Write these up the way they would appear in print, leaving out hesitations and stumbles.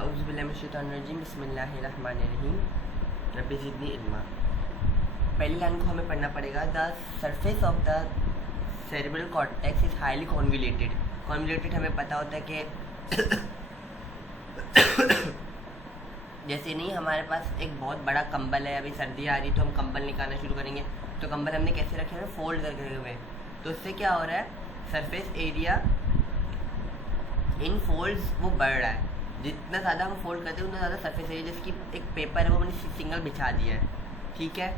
औज़ुबिल्लाहिमिनश्शैतानिर्रजीम बिस्मिल्लाहिर्रहमानिर्रहीम रब्बि ज़िदनी इल्मा। पहली लाइन को हमें पढ़ना पड़ेगा। The surface of the cerebral cortex is highly convoluted. Convoluted हमें पता होता है कि जैसे नहीं हमारे पास एक बहुत बड़ा कंबल है, अभी सर्दी आ रही तो हम कंबल निकालना शुरू करेंगे, तो कंबल हमने कैसे रखे हुए, फोल्ड करके रखे हुए, तो उससे क्या हो रहा है, सरफेस एरिया इन फोल्ड्स वो बढ़ रहा है। जितना ज़्यादा हम फोल्ड करते हैं उतना ज़्यादा सरफेस एरिया, जिसकी एक पेपर है वो मैंने सिंगल बिछा दिया है, ठीक है।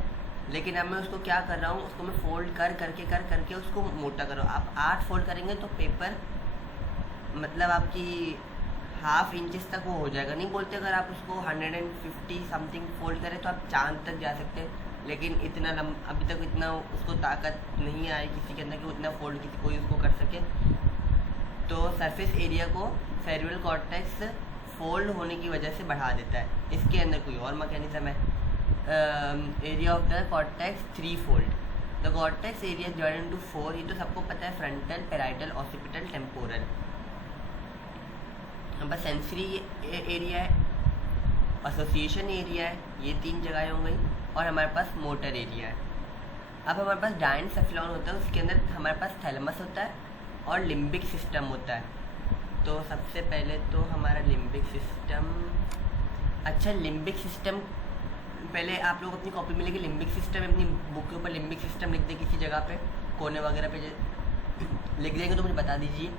लेकिन अब मैं उसको क्या कर रहा हूँ, उसको मैं फोल्ड कर करके उसको मोटा करो। आप 8 फोल्ड करेंगे तो पेपर मतलब आपकी ½ इंचेस तक वो हो जाएगा। नहीं बोलते अगर आप उसको 150 समथिंग फोल्ड करें तो आप चांद तक जा सकते हैं, लेकिन इतना अभी तक इतना उसको ताकत नहीं आई किसी के अंदर कि उतना फोल्ड किसी कोई उसको कर सके। तो सरफेस एरिया को सेरेब्रल कॉर्टेक्स फोल्ड होने की वजह से बढ़ा देता है। इसके अंदर कोई और मैकेनिज्म है। Area of the cortex 3 fold. The cortex area divided into 4, ये तो सबको पता है, फ्रंटल, पैराइटल, ऑसिपिटल, टेम्पोरल। हमारे पास सेंसरी एरिया है, एसोसिएशन एरिया है, ये 3 जगह हो गई, और हमारे पास मोटर एरिया है। अब हमारे पास डायनसेफेलॉन होता है, उसके अंदर हमारे पास थैलेमस होता है और लिम्बिक सिस्टम होता है। तो सबसे पहले तो हमारा लिम्बिक सिस्टम, अच्छा लिम्बिक सिस्टम पहले आप लोग अपनी कॉपी में लेके लिम्बिक सिस्टम अपनी बुक के ऊपर लिम्बिक सिस्टम लिख दें, किसी जगह पे कोने वगैरह पे लिख देंगे तो मुझे बता दीजिए।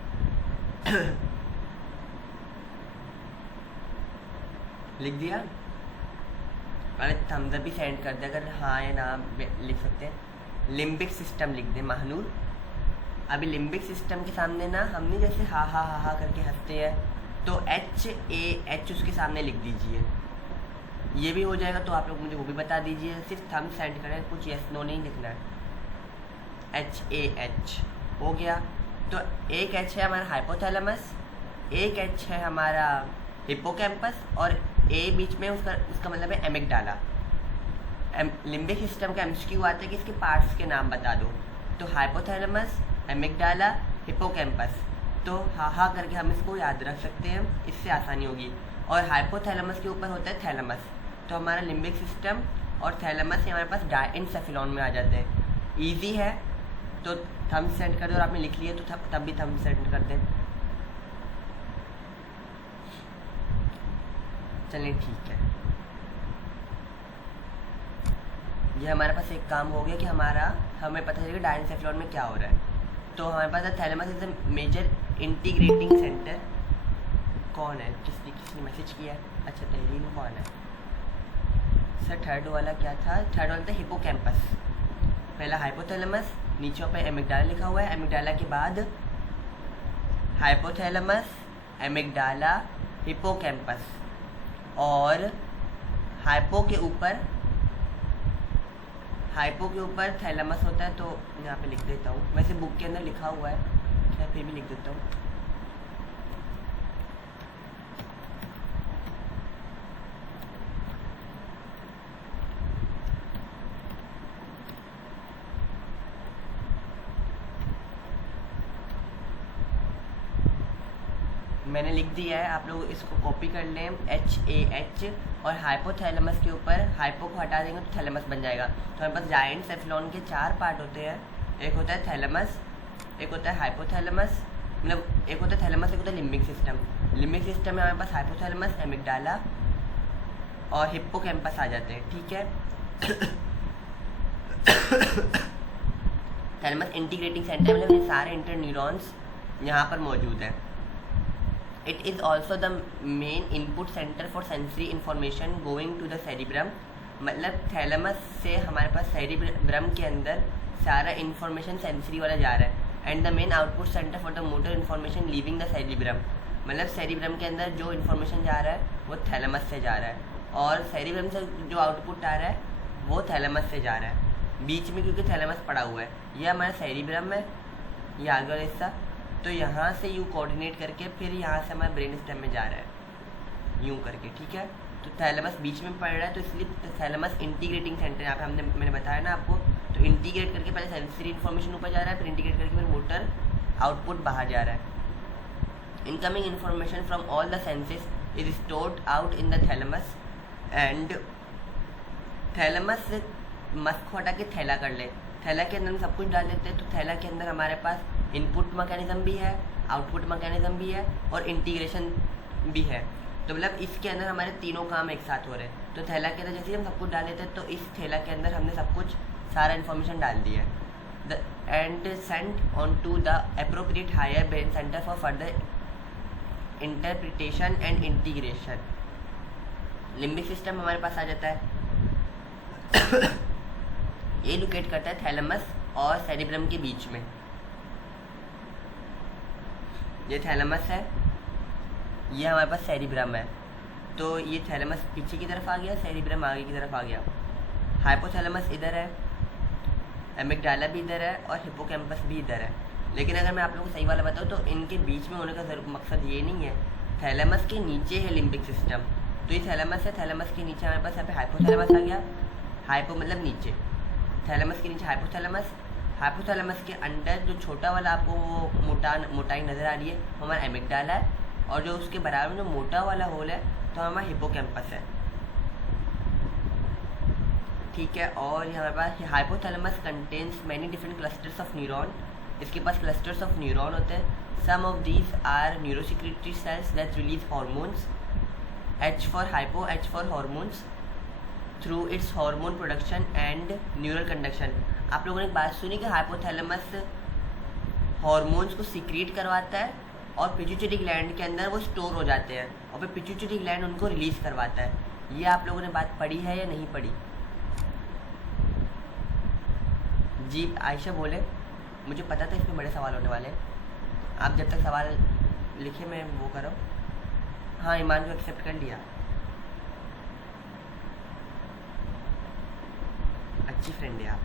लिख दिया? अरे थम्स अप भी सेंड कर दे अगर हाँ या ना लिख सकते हैं। लिम्बिक सिस्टम लिख दें महानूर। अभी लिम्बिक सिस्टम के सामने ना हमने जैसे हा हा हा हा करके हंसते हैं, तो HAH उसके सामने लिख दीजिए, ये भी हो जाएगा। तो आप लोग मुझे वो भी बता दीजिए, सिर्फ थम सेंड करें, कुछ यस नो नहीं लिखना है। HAH हो गया। तो एक H है हमारा हाइपोथैलेमस, एक H है हमारा हिप्पोकैम्पस, और A बीच में उसका मतलब है एमिगडाला। लिम्बिक सिस्टम का MCQ आता है कि इसके पार्ट्स के नाम बता दो, तो हाइपोथैलेमस, एमिगडाला, हिप्पोकैम्पस। तो हा करके हम इसको याद रख सकते हैं, इससे आसानी होगी। और हाइपोथैलेमस के ऊपर होता है थैलेमस, तो हमारा लिम्बिक सिस्टम और थैलेमस हमारे पास डायनसेफेलॉन में आ जाते हैं। इजी है तो थम सेंड कर दो, और आपने लिख लिया तो तब भी थम सेंड कर दें। चलिए ठीक है, ये हमारे पास एक काम हो गया कि हमें पता चलेगा डायनसेफेलॉन में क्या हो रहा है। तो हमारे पास thalamus is the major integrating centre. कौन है, किसने मैसेज किया है? अच्छा तहरीन कौन है सर? थर्ड वाला क्या था? थर्ड वाला था हिप्पोकैम्पस। पहला हाइपोथैलेमस, नीचे पे एमिगडाला लिखा हुआ है, एमिगडाला के बाद हाइपोथैलेमस, एमिगडाला, हिप्पोकैम्पस, और हाइपो के ऊपर थैलेमस होता है। तो यहाँ पे लिख देता हूँ, वैसे बुक के अंदर लिखा हुआ है, खैर फिर भी लिख देता हूँ। मैंने लिख दिया है, आप लोग इसको कॉपी कर लें, HAH, और हाइपोथैलेमस के ऊपर हाइपो को हटा देंगे तो थैलेमस बन जाएगा। तो हमारे पास डायनसेफेलॉन के 4 पार्ट होते हैं, एक होता है थैलेमस, एक होता है हाइपोथैलेमस, मतलब एक होता है थैलेमस, एक होता है लिम्बिक सिस्टम। लिम्बिक सिस्टम में हमारे पास हाइपोथैलेमस, एमिगडाला और हिप्पोकैम्पस आ जाते हैं, ठीक है। थैलेमस इंटीग्रेटिंग सेंटर, मतलब ये सारे इंटर न्यूरॉन्स यहाँ पर मौजूद हैं। It is also the main input center for sensory information going to the cerebrum। मतलब थैलेमस से हमारे पास सेरिब्रम के अंदर सारा इन्फॉर्मेशन सेंसरी वाला जा रहा है। And the main output centre for the motor information leaving the cerebrum, मतलब सेरिब्रम के अंदर जो इन्फॉर्मेशन जा रहा है वो थैलेमस से जा रहा है, और सेरिब्रम से जो आउटपुट आ रहा है वो थैलेमस से जा रहा है। बीच में क्योंकि थैलेमस पड़ा हुआ है, ये हमारा सेरिब्रम है, ये आगे वाला हिस्सा, तो यहाँ से यूँ कोऑर्डिनेट करके फिर यहाँ से हमारे ब्रेन स्टेम में जा रहा है, यूँ करके, ठीक है। तो थैलेमस बीच में पड़ रहा है, तो इसलिए थैलेमस इंटीग्रेटिंग सेंटर, यहाँ पे मैंने बताया ना आपको, तो इंटीग्रेट करके पहले सेंसरी इन्फॉर्मेशन ऊपर जा रहा है, फिर इंटीग्रेट करके फिर मोटर आउटपुट बाहर जा रहा है। Incoming information from all the senses is stored out in the thalamus and thalamus से मस्क को हटा के थैला कर ले। थैला के अंदर हम सब कुछ डाल देते हैं, तो थैला के अंदर हमारे पास इनपुट मैकेनिज्म भी है, आउटपुट मैकेनिज्म भी है और इंटीग्रेशन भी है। तो मतलब इसके अंदर हमारे तीनों काम एक साथ हो रहे हैं। तो थैला के अंदर जैसे ही हम सब कुछ डाल देते हैं, तो इस थैला के अंदर हमने सब कुछ सारा इन्फॉर्मेशन डाल दिया है and sent on to the appropriate higher brain centre for further interpretation and integration. Limbic system हमारे पास आ जाता है। ये लोकेट करता है थैलेमस और सेरिब्रम के बीच में। ये थैलेमस है, ये हमारे पास सेरिब्रम है। तो ये थैलेमस पीछे की तरफ आ गया, सेरिब्रम आगे की तरफ आ गया। हाइपोथैलेमस इधर है, एमिगडाला भी इधर है और हिप्पोकैम्पस भी इधर है। लेकिन अगर मैं आप लोगों को सही वाला बताऊँ तो इनके बीच में होने का मकसद ये नहीं है। थैलेमस के नीचे है लिम्बिक सिस्टम, तो ये थैलेमस है। थैलेमस के नीचे हमारे पास यहाँ पे हाइपोथैलेमस आ गया। हाइपो मतलब नीचे, थैलेमस के नीचे हाइपोथैलेमस। हाइपोथैलेमस के अंदर जो छोटा वाला आपको वो मोटाई नज़र आ रही है, वो हमारा एमिगडाला है। और जो उसके बराबर में जो मोटा वाला होल है, तो हमारा हिप्पोकैम्पस है। ठीक है। और ये हमारे पास hypothalamus contains many different clusters of neuron. इसके पास क्लस्टर्स ऑफ न्यूरॉन होते हैं। Some of these are neurosecretory cells that release hormones, H for hypo, H for hormones through its hormone production and neural conduction। आप लोगों ने एक बात सुनी कि हाइपोथैलेमस हार्मोन्स को सीक्रेट करवाता है और पिट्यूटरी ग्लैंड के अंदर वो स्टोर हो जाते हैं और फिर पिट्यूटरी ग्लैंड उनको रिलीज करवाता है। ये आप लोगों ने बात पढ़ी है या नहीं पढ़ी? जी आयशा बोले, मुझे पता था इसमें बड़े सवाल होने वाले। आप जब तक सवाल लिखे मैं वो करो। हाँ, ईमान को एक्सेप्ट कर लिया, अच्छी फ्रेंड है आप।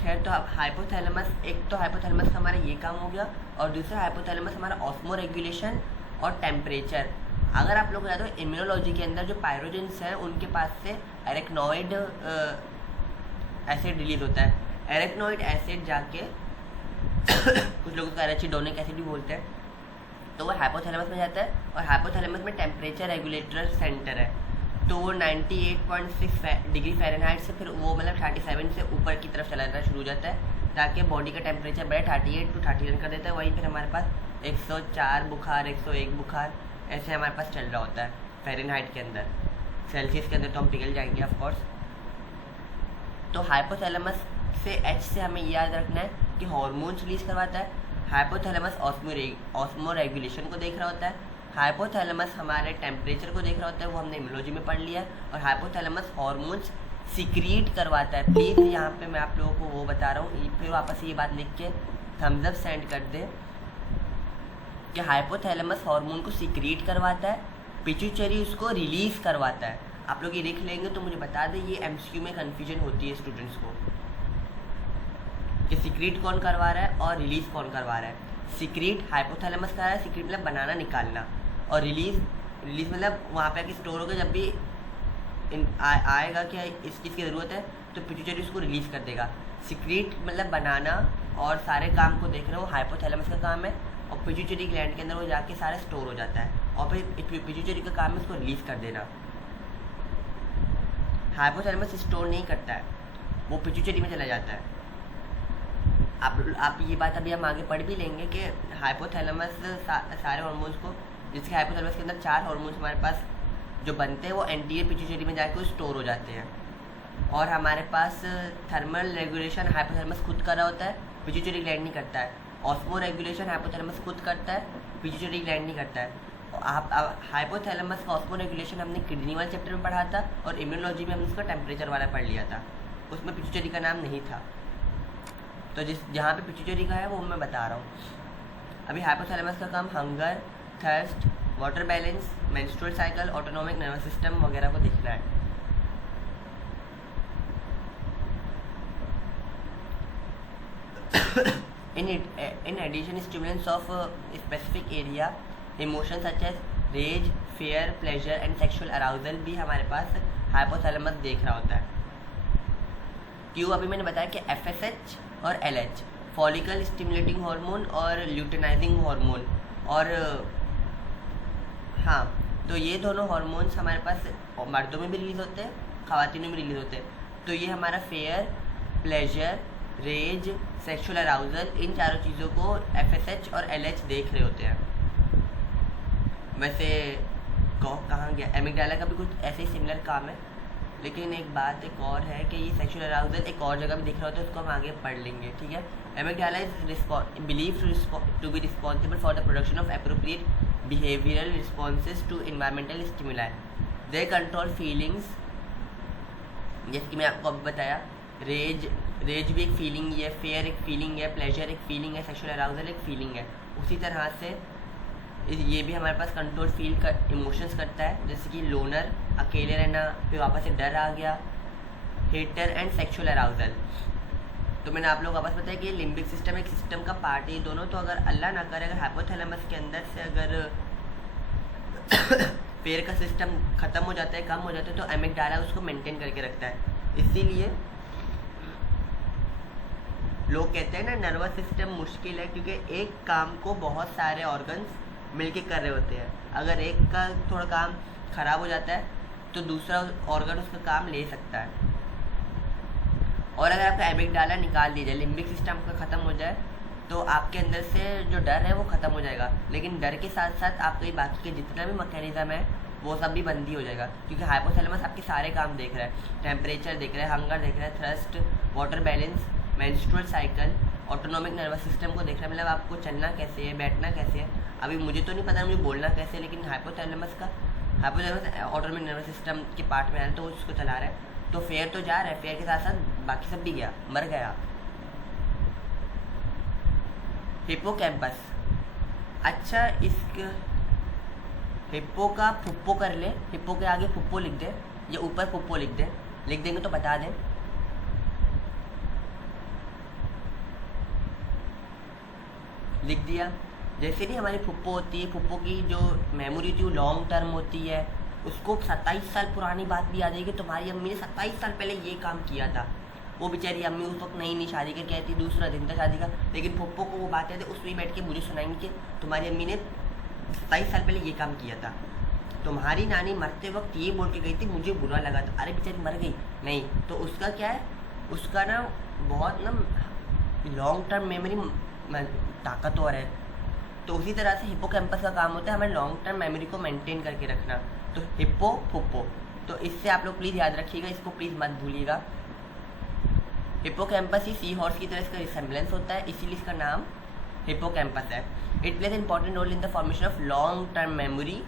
खैर, तो अब हाइपोथैलेमस, एक तो हाइपोथैलेमस का हमारा ये काम हो गया और दूसरा हाइपोथैलेमस हमारा ऑस्मो रेगुलेशन और टेम्परेचर। अगर आप लोग याद हो, इम्यूनोलॉजी के अंदर जो पायरोजेंस हैं उनके पास से एरेक्नॉइड एसिड रिलीज होता है। एरेक्नॉइड एसिड जाके कुछ लोगों को एराचिडोनिक एसिड भी बोलते हैं, तो वो हाइपोथैलेमस में जाता है और हाइपोथैलेमस में टेम्परेचर रेगुलेटर सेंटर है। तो वो 98.6 डिग्री फ़ारेनहाइट से फिर वो मतलब 37 से ऊपर की तरफ चला जाना शुरू हो जाता है, ताकि बॉडी का टेम्परेचर बढ़े। 38 to 39 कर देता है। वहीं फिर हमारे पास 104 बुखार, 101 बुखार ऐसे हमारे पास चल रहा होता है फ़ारेनहाइट के अंदर। सेल्सियस के अंदर तो हम पिघल जाएंगे ऑफकोर्स। तो हाइपोथैलेमस से H से हमें याद रखना है कि हार्मोन्स रिलीज करवाता है। हाइपोथैलेमस ऑस्मो रेगुलेशन को देख रहा होता है। हाइपोथैलेमस हमारे टेम्परेचर को देख रहा होता है, वो हमने इम्यूनोलॉजी में पढ़ लिया। और हाइपोथैलेमस हार्मोन्स सीक्रेट करवाता है। प्लीज़ यहाँ पे मैं आप लोगों को वो बता रहा हूँ, फिर वापस ये बात लिख के थम्स अप सेंड कर दे कि हाइपोथैलेमस हार्मोन को सीक्रेट करवाता है, पिट्यूटरी उसको रिलीज करवाता है। आप लोग ये लिख लेंगे तो मुझे बता दें, ये MCQ में कन्फ्यूजन होती है स्टूडेंट्स को कि सीक्रेट कौन करवा रहा है और रिलीज कौन करवा रहा है। सीक्रेट हाइपोथैलेमस का है, सीक्रेट मतलब बनाना निकालना, और रिलीज मतलब वहाँ पे आके स्टोर होकर जब भी आएगा कि इस चीज़ की ज़रूरत है तो पिट्यूटरी उसको रिलीज कर देगा। सीक्रेट मतलब बनाना और सारे काम को देखना वो हाइपोथैलेमस का काम है, और पिट्यूटरी ग्लैंड के अंदर वो जाके सारा स्टोर हो जाता है और फिर पिट्यूटरी का काम है उसको रिलीज कर देना। हाइपोथैलेमस स्टोर नहीं करता है, वो पिट्यूटरी में चला जाता है। आप ये बात अभी हम आगे पढ़ भी लेंगे कि हाइपोथैलेमस सारे हार्मोन्स को, जिसके हाइपोथैलेमस के अंदर 4 हार्मोन्स हमारे पास जो बनते हैं वो एंटीरियर पिट्यूटरी में जाके स्टोर हो जाते हैं। और हमारे पास थर्मल रेगुलेशन हाइपोथैलेमस खुद कर रहा होता है, पिट्यूटरी ग्लैंड नहीं करता है। ऑस्मो रेगुलेशन हाइपोथैलेमस खुद करता है, पिट्यूटरी ग्लैंड नहीं करता है। आप हाइपोथैलेमस का ऑस्मो रेगुलेशन हमने किडनी वाले चैप्टर में पढ़ा था और इम्यूनोलॉजी में हमने उसका टेम्परेचर वाला पढ़ लिया था, उसमें पिट्यूटरी का नाम नहीं था। तो जहाँ पे पिट्यूटरी का है वो मैं बता रहा हूँ। अभी हाइपोथैलेमस का काम hunger, thirst, water balance, menstrual cycle, autonomic nervous system वगैरह को देखना है। in addition, stimulants of specific area, emotions such as rage, fear, pleasure and sexual arousal भी हमारे पास हाइपोथैलेमस देख रहा होता है। क्यों? अभी मैंने बताया कि FSH और LH फॉलिकल स्टिमुलेटिंग हार्मोन और ल्यूटेनाइजिंग हार्मोन, और हाँ, तो ये दोनों हार्मोन्स हमारे पास मर्दों में भी रिलीज़ होते हैं, ख़वातीनों में रिलीज़ होते हैं। तो ये हमारा fear, pleasure, rage, sexual arousal, इन चारों चीज़ों को FSH और LH देख रहे होते हैं। वैसे कहाँ गया, एमिगडाला का भी कुछ ऐसे ही सिमिलर काम है, लेकिन एक बात एक और है कि ये सेक्सुअल अराउजल एक और जगह भी दिख रहा होता है, उसको हम आगे पढ़ लेंगे, ठीक है। Amygdala is believe to be responsible for the production of appropriate behavioural responses to environmental stimuli. They control feelings, जैसे कि मैं आपको अभी बताया, रेज भी एक फीलिंग है, फेयर एक फीलिंग है, प्लेजर एक फीलिंग है, सेक्सुअल अराउजल एक फीलिंग है। उसी तरह से ये भी हमारे पास कंट्रोल फील कर इमोशंस करता है, जैसे कि लोनर, अकेले रहना, फिर वापस से डर आ गया, हेटर एंड सेक्सुअल अराउजल। तो मैंने आप लोगों को वापस बताया कि लिम्बिक सिस्टम एक सिस्टम का पार्ट है ये दोनों। तो अगर अल्लाह ना करे, अगर हाइपोथैलेमस के अंदर से अगर पैर का सिस्टम ख़त्म हो जाता है, कम हो जाता है, तो एमिगडाला उसको मेंटेन करके रखता है। इसीलिए लोग कहते हैं ना नर्वस सिस्टम मुश्किल है, क्योंकि एक काम को बहुत सारे ऑर्गन्स मिलके कर रहे होते हैं। अगर एक का थोड़ा काम ख़राब हो जाता है तो दूसरा ऑर्गन उसका काम ले सकता है। और अगर आपका एमिगडाला निकाल दिया जाए, लिम्बिक सिस्टम का ख़त्म हो जाए, तो आपके अंदर से जो डर है वो ख़त्म हो जाएगा, लेकिन डर के साथ साथ आपके बाकी के जितना भी मैकेनिज्म है वो सब भी बंद ही हो जाएगा, क्योंकि हाइपोथैलेमस आपके सारे काम देख रहा है, टेम्परेचर देख रहा है, हंगर देख रहा है, thrust, water balance, menstrual cycle, autonomic nervous system को देख रहा है, मतलब आपको चलना कैसे है, बैठना कैसे है। अभी मुझे तो नहीं पता मुझे बोलना कैसे है, लेकिन हाइपोथैलेमस ऑटोनॉमिक नर्वस सिस्टम के पार्ट में है, तो उसको चला रहा है। तो फेयर तो जा रहा है, फेयर के साथ साथ बाकी सब भी गया, मर गया। हिप्पोकैम्पस, अच्छा इसके हिप्पो का फुप्पो कर ले, हिप्पो के आगे फुप्पो लिख दे या ऊपर फुप्पो लिख दे, लिख देंगे तो बता दें। लिख दिया। जैसे भी हमारी फुप्पो होती है, फुप्पो की जो मेमोरी थी वो लॉन्ग टर्म होती है, उसको 27 साल पुरानी बात भी याद है कि तुम्हारी अम्मी ने 27 साल पहले ये काम किया था। वो बेचारी अम्मी उस वक्त नई शादी करके आई थी, दूसरा दिन था शादी का, लेकिन फुप्पो को वो बात याद है, उसमें बैठ के मुझे सुनाएंगे कि तुम्हारी अम्मी ने 27 साल पहले ये काम किया था, तुम्हारी नानी मरते वक्त ये बोल के गई थी, मुझे बुरा लगा था। अरे बेचारी मर गई नहीं, तो उसका क्या है, उसका ना बहुत ना लॉन्ग टर्म मेमोरी ताकतवर है। तो उसी तरह से हिप्पोकैम्पस का काम होता है हमें लॉन्ग टर्म मेमोरी को मेंटेन करके रखना। तो हिप्पो फुप्पो, तो इससे आप लोग प्लीज़ याद रखिएगा, इसको प्लीज़ मत भूलिएगा। हिप्पोकैम्पस ही सी हॉर्स की तरह इसका रिसेम्बलेंस होता है, इसीलिए इसका नाम हिप्पोकैम्पस है। It plays important role in the formation of long term memory,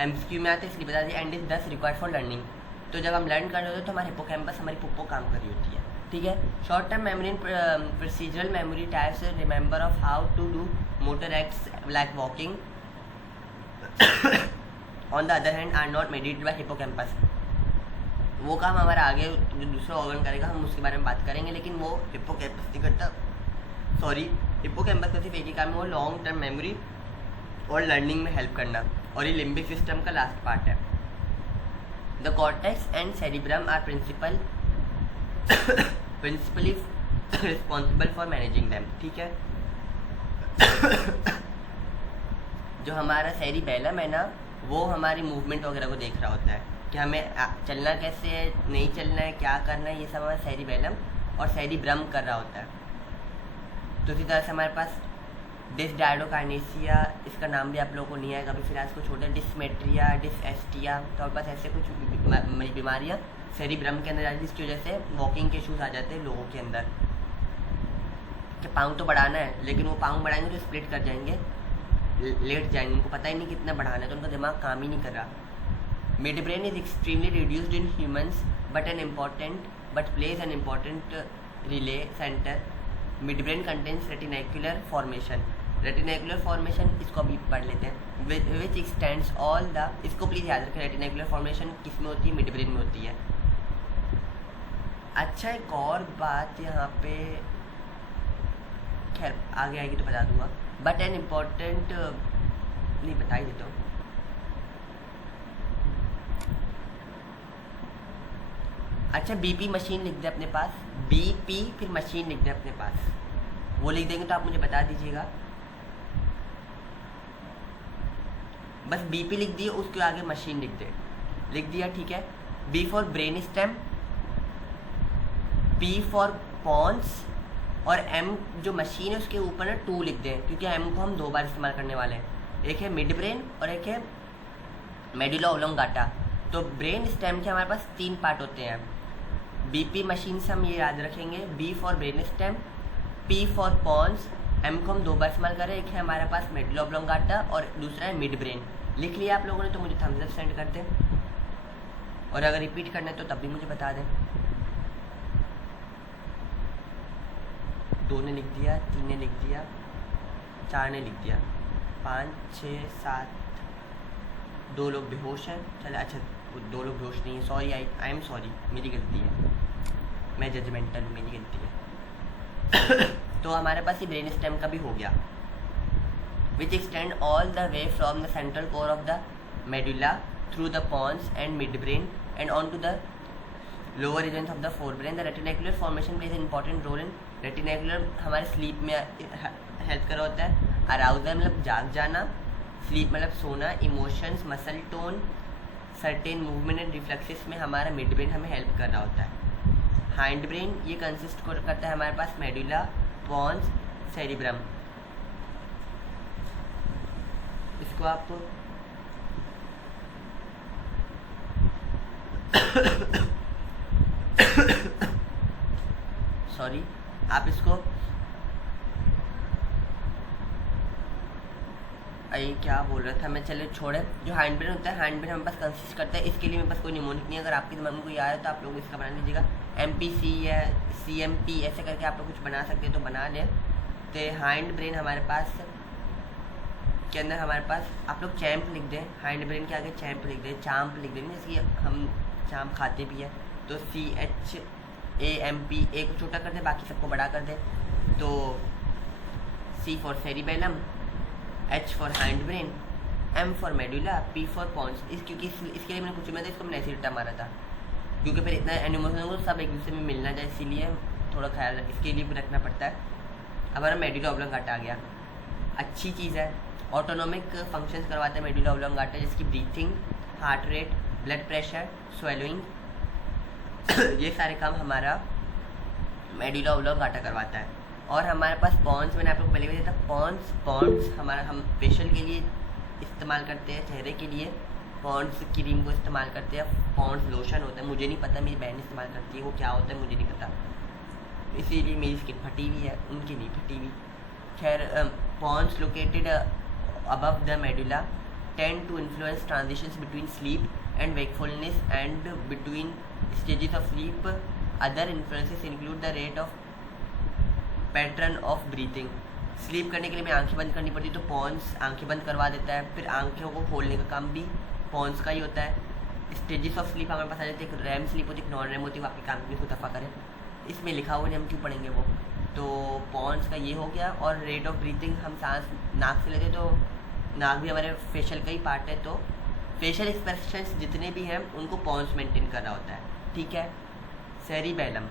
MCQ में आते हैं इसलिए बता दिया, and is thus required for learning. तो जब हम लर्न कर रहे होते हैं तो हमारे हिप्पोकैम्पस हमारी फुप्पो काम कर रही होती है, ठीक है। Short term memory and procedural memory types remember of how to do motor acts like walking on the other hand are not mediated by hippocampus. वो काम हमारा आगे जो दूसरा ऑर्गन करेगा हम उसके बारे में बात करेंगे, लेकिन वो हिप्पोकैम्पस नहीं करता। सॉरी, हिप्पोकैम्पस का सिर्फ एक ही काम है, वो लॉन्ग टर्म मेमोरी और लर्निंग में हेल्प करना, और ये लिम्बिक सिस्टम का लास्ट पार्ट है। The cortex and cerebrum are principally responsible for managing them, ठीक है। जो हमारा सेरिबेलम है ना, वो हमारी मूवमेंट वगैरह को देख रहा होता है कि हमें चलना कैसे है, नहीं चलना है, क्या करना है, ये सब हमारा सेरिबेलम और सेरिब्रम कर रहा होता है। तो इसी तरह से हमारे पास डिसडायडोकाइनेसिया, इसका नाम भी आप लोगों को नहीं आएगा अभी फिलहाल, इसको छोड़े, डिसमेट्रिया, डिसएस्टिया, तो हमारे पास ऐसे कुछ बीमारियाँ सेरिब्रम के अंदर आ जाती है, जिसकी वजह से वॉकिंग के इशूज़ आ जाते हैं लोगों के अंदर कि पाँव तो बढ़ाना है, लेकिन वो पाँव बढ़ाएंगे तो स्प्लिट कर जाएंगे, लेट जाएंगे, उनको पता ही नहीं कितना बढ़ाना है, तो उनका दिमाग काम ही नहीं कर रहा। Mid brain is extremely reduced in humans but plays an important relay centre. Mid brain contains retinacular formation, retinacular formation इसको अभी पढ़ लेते हैं, विच एक्सटेंड्स ऑल द, इसको प्लीज़ याद रखें, रेटिनाकुलर फॉर्मेशन किस में होती है, मिड ब्रेन में होती है। अच्छा, एक और बात यहाँ पे, खैर आगे आएगी तो बता दूंगा, बट एन इम्पॉर्टेंट नहीं बता ही देता हूँ। अच्छा, BP मशीन लिख दे अपने पास, BP फिर मशीन लिख दे अपने पास, वो लिख देंगे तो आप मुझे बता दीजिएगा। बस बीपी लिख दिए, उसके आगे मशीन लिख दिया, ठीक है। B for brain stem, P for pons, और एम जो मशीन है उसके ऊपर ना 2 लिख दें, क्योंकि एम को हम 2 बार इस्तेमाल करने वाले हैं। एक है मिड ब्रेन और एक है मेडुला ओब्लोंगाटा। तो ब्रेन स्टेम के हमारे पास 3 पार्ट होते हैं। बीपी मशीन से हम ये याद रखेंगे, B for brain stem, P for pons, M को हम 2 बार इस्तेमाल करें। एक है हमारे पास मेडुला ओब्लोंगाटा और दूसरा है मिड ब्रेन। लिख लिया आप लोगों ने तो मुझे थम्स अप सेंड कर दें, और अगर रिपीट करना है तो तब भी मुझे बता दें। 2 ने लिख दिया, 3 ने लिख दिया, 4 ने लिख दिया, 5, 6, 7, 2 लोग बेहोश हैं। चले, अच्छा 2 लोग बेहोश नहीं है, सॉरी, आई एम सॉरी, मेरी गलती है, मैं जजमेंटल हूँ, मेरी गलती है। तो हमारे पास ये ब्रेन स्टेम का भी हो गया, which extend all the way from the central core of the medulla through the pons and mid brain and on to the lower regions of the fore brain. The retinacular formation plays an important role in retinacular, हमारे sleep में help कर होता है। Arousal मतलब जाग जाना, sleep मतलब सोना, emotions, muscle tone, certain movement and reflexes में हमारा मिड ब्रेन हमें हेल्प कर रहा होता है। हाइंड ब्रेन ये कंसिस्ट करता है हमारे पास मेडुला, पॉन्स, सेरिब्रम। इसको आप सॉरी, आप इसको क्या बोल रहा था मैं, चले छोड़े। जो हैंड ब्रेन होता है, हैंड ब्रेन हमारे पास कंसिस्ट करता है, इसके लिए मेरे पास कोई निमोनिक नहीं है। अगर आपके दिमाग में कोई आ रहा है तो आप लोग इसका बना लीजिएगा, MPC या CMP ऐसे करके आप लोग कुछ बना सकते हैं तो बना लें। तो हैंड ब्रेन हमारे पास के अंदर हमारे पास आप लोग चैम्प लिख दें, हैंड ब्रेन के आगे चैम्प लिख दें, चाम्प लिख दें, जैसे हम चाम्प खाते भी है तो CHAMP, ए को छोटा कर दें, बाकी सबको बड़ा कर दें। तो C for cerebellum, H for hindbrain, M for medulla, P for pons. क्योंकि इसके लिए मैंने कुछ में था, इसको मैंने ऐसे रट्टा मारा था, क्योंकि फिर इतना एनिमोशन को सब एक दूसरे में मिलना जाए, इसीलिए थोड़ा ख्याल इसके लिए भी रखना पड़ता है। अब हमारा मेडुला ओब्लोंगाटा आ गया, अच्छी चीज़ है, ऑटोनोमिक फंक्शंस करवाता है मेडुला ओब्लोंगाटा, जिसकी breathing, heart rate, blood pressure, swallowing, ये सारे काम हमारा मेडुला ओब्लोंगाटा करवाता है। और हमारे पास पॉन्स, मैंने आप लोग पहले भी दिया था, पॉन्स हमारा हम फेशियल के लिए इस्तेमाल करते हैं, चेहरे के लिए पॉन्स क्रीम को इस्तेमाल करते हैं। पॉन्स लोशन होता है, मुझे नहीं पता, मेरी बहन इस्तेमाल करती है, वो क्या होता है मुझे नहीं पता, इसीलिए मेरी स्किन फटी हुई है, उनकी नहीं फटी हुई। खैर, pons located above the medulla tend to influence transitions between sleep and wakefulness and between stages of sleep. Other influences include the rate of pattern of breathing. Sleep करने के लिए हमें आंखें बंद करनी पड़ती है, तो पॉन्स आंखें बंद करवा देता है, फिर आंखों को खोलने का काम भी पॉन्स का ही होता है। स्टेजेस ऑफ स्लीप हमारे पास आ जाते हैं, एक रैम स्लीप होती है, एक नॉन रैम होती है, वो आपकी काम को दफ़ा करें, इसमें लिखा हुआ नहीं, हम क्यों पढ़ेंगे वो। तो पॉन्स का ये हो गया। और रेट ऑफ ब्रीथिंग, हम सांस नाक से लेते, तो नाक भी हमारे फेशियल का ही पार्ट है, तो फेशियल एक्सप्रेशंस जितने भी हैं उनको पॉन्स मेंटेन कर रहा होता है, ठीक है। Cerebellum,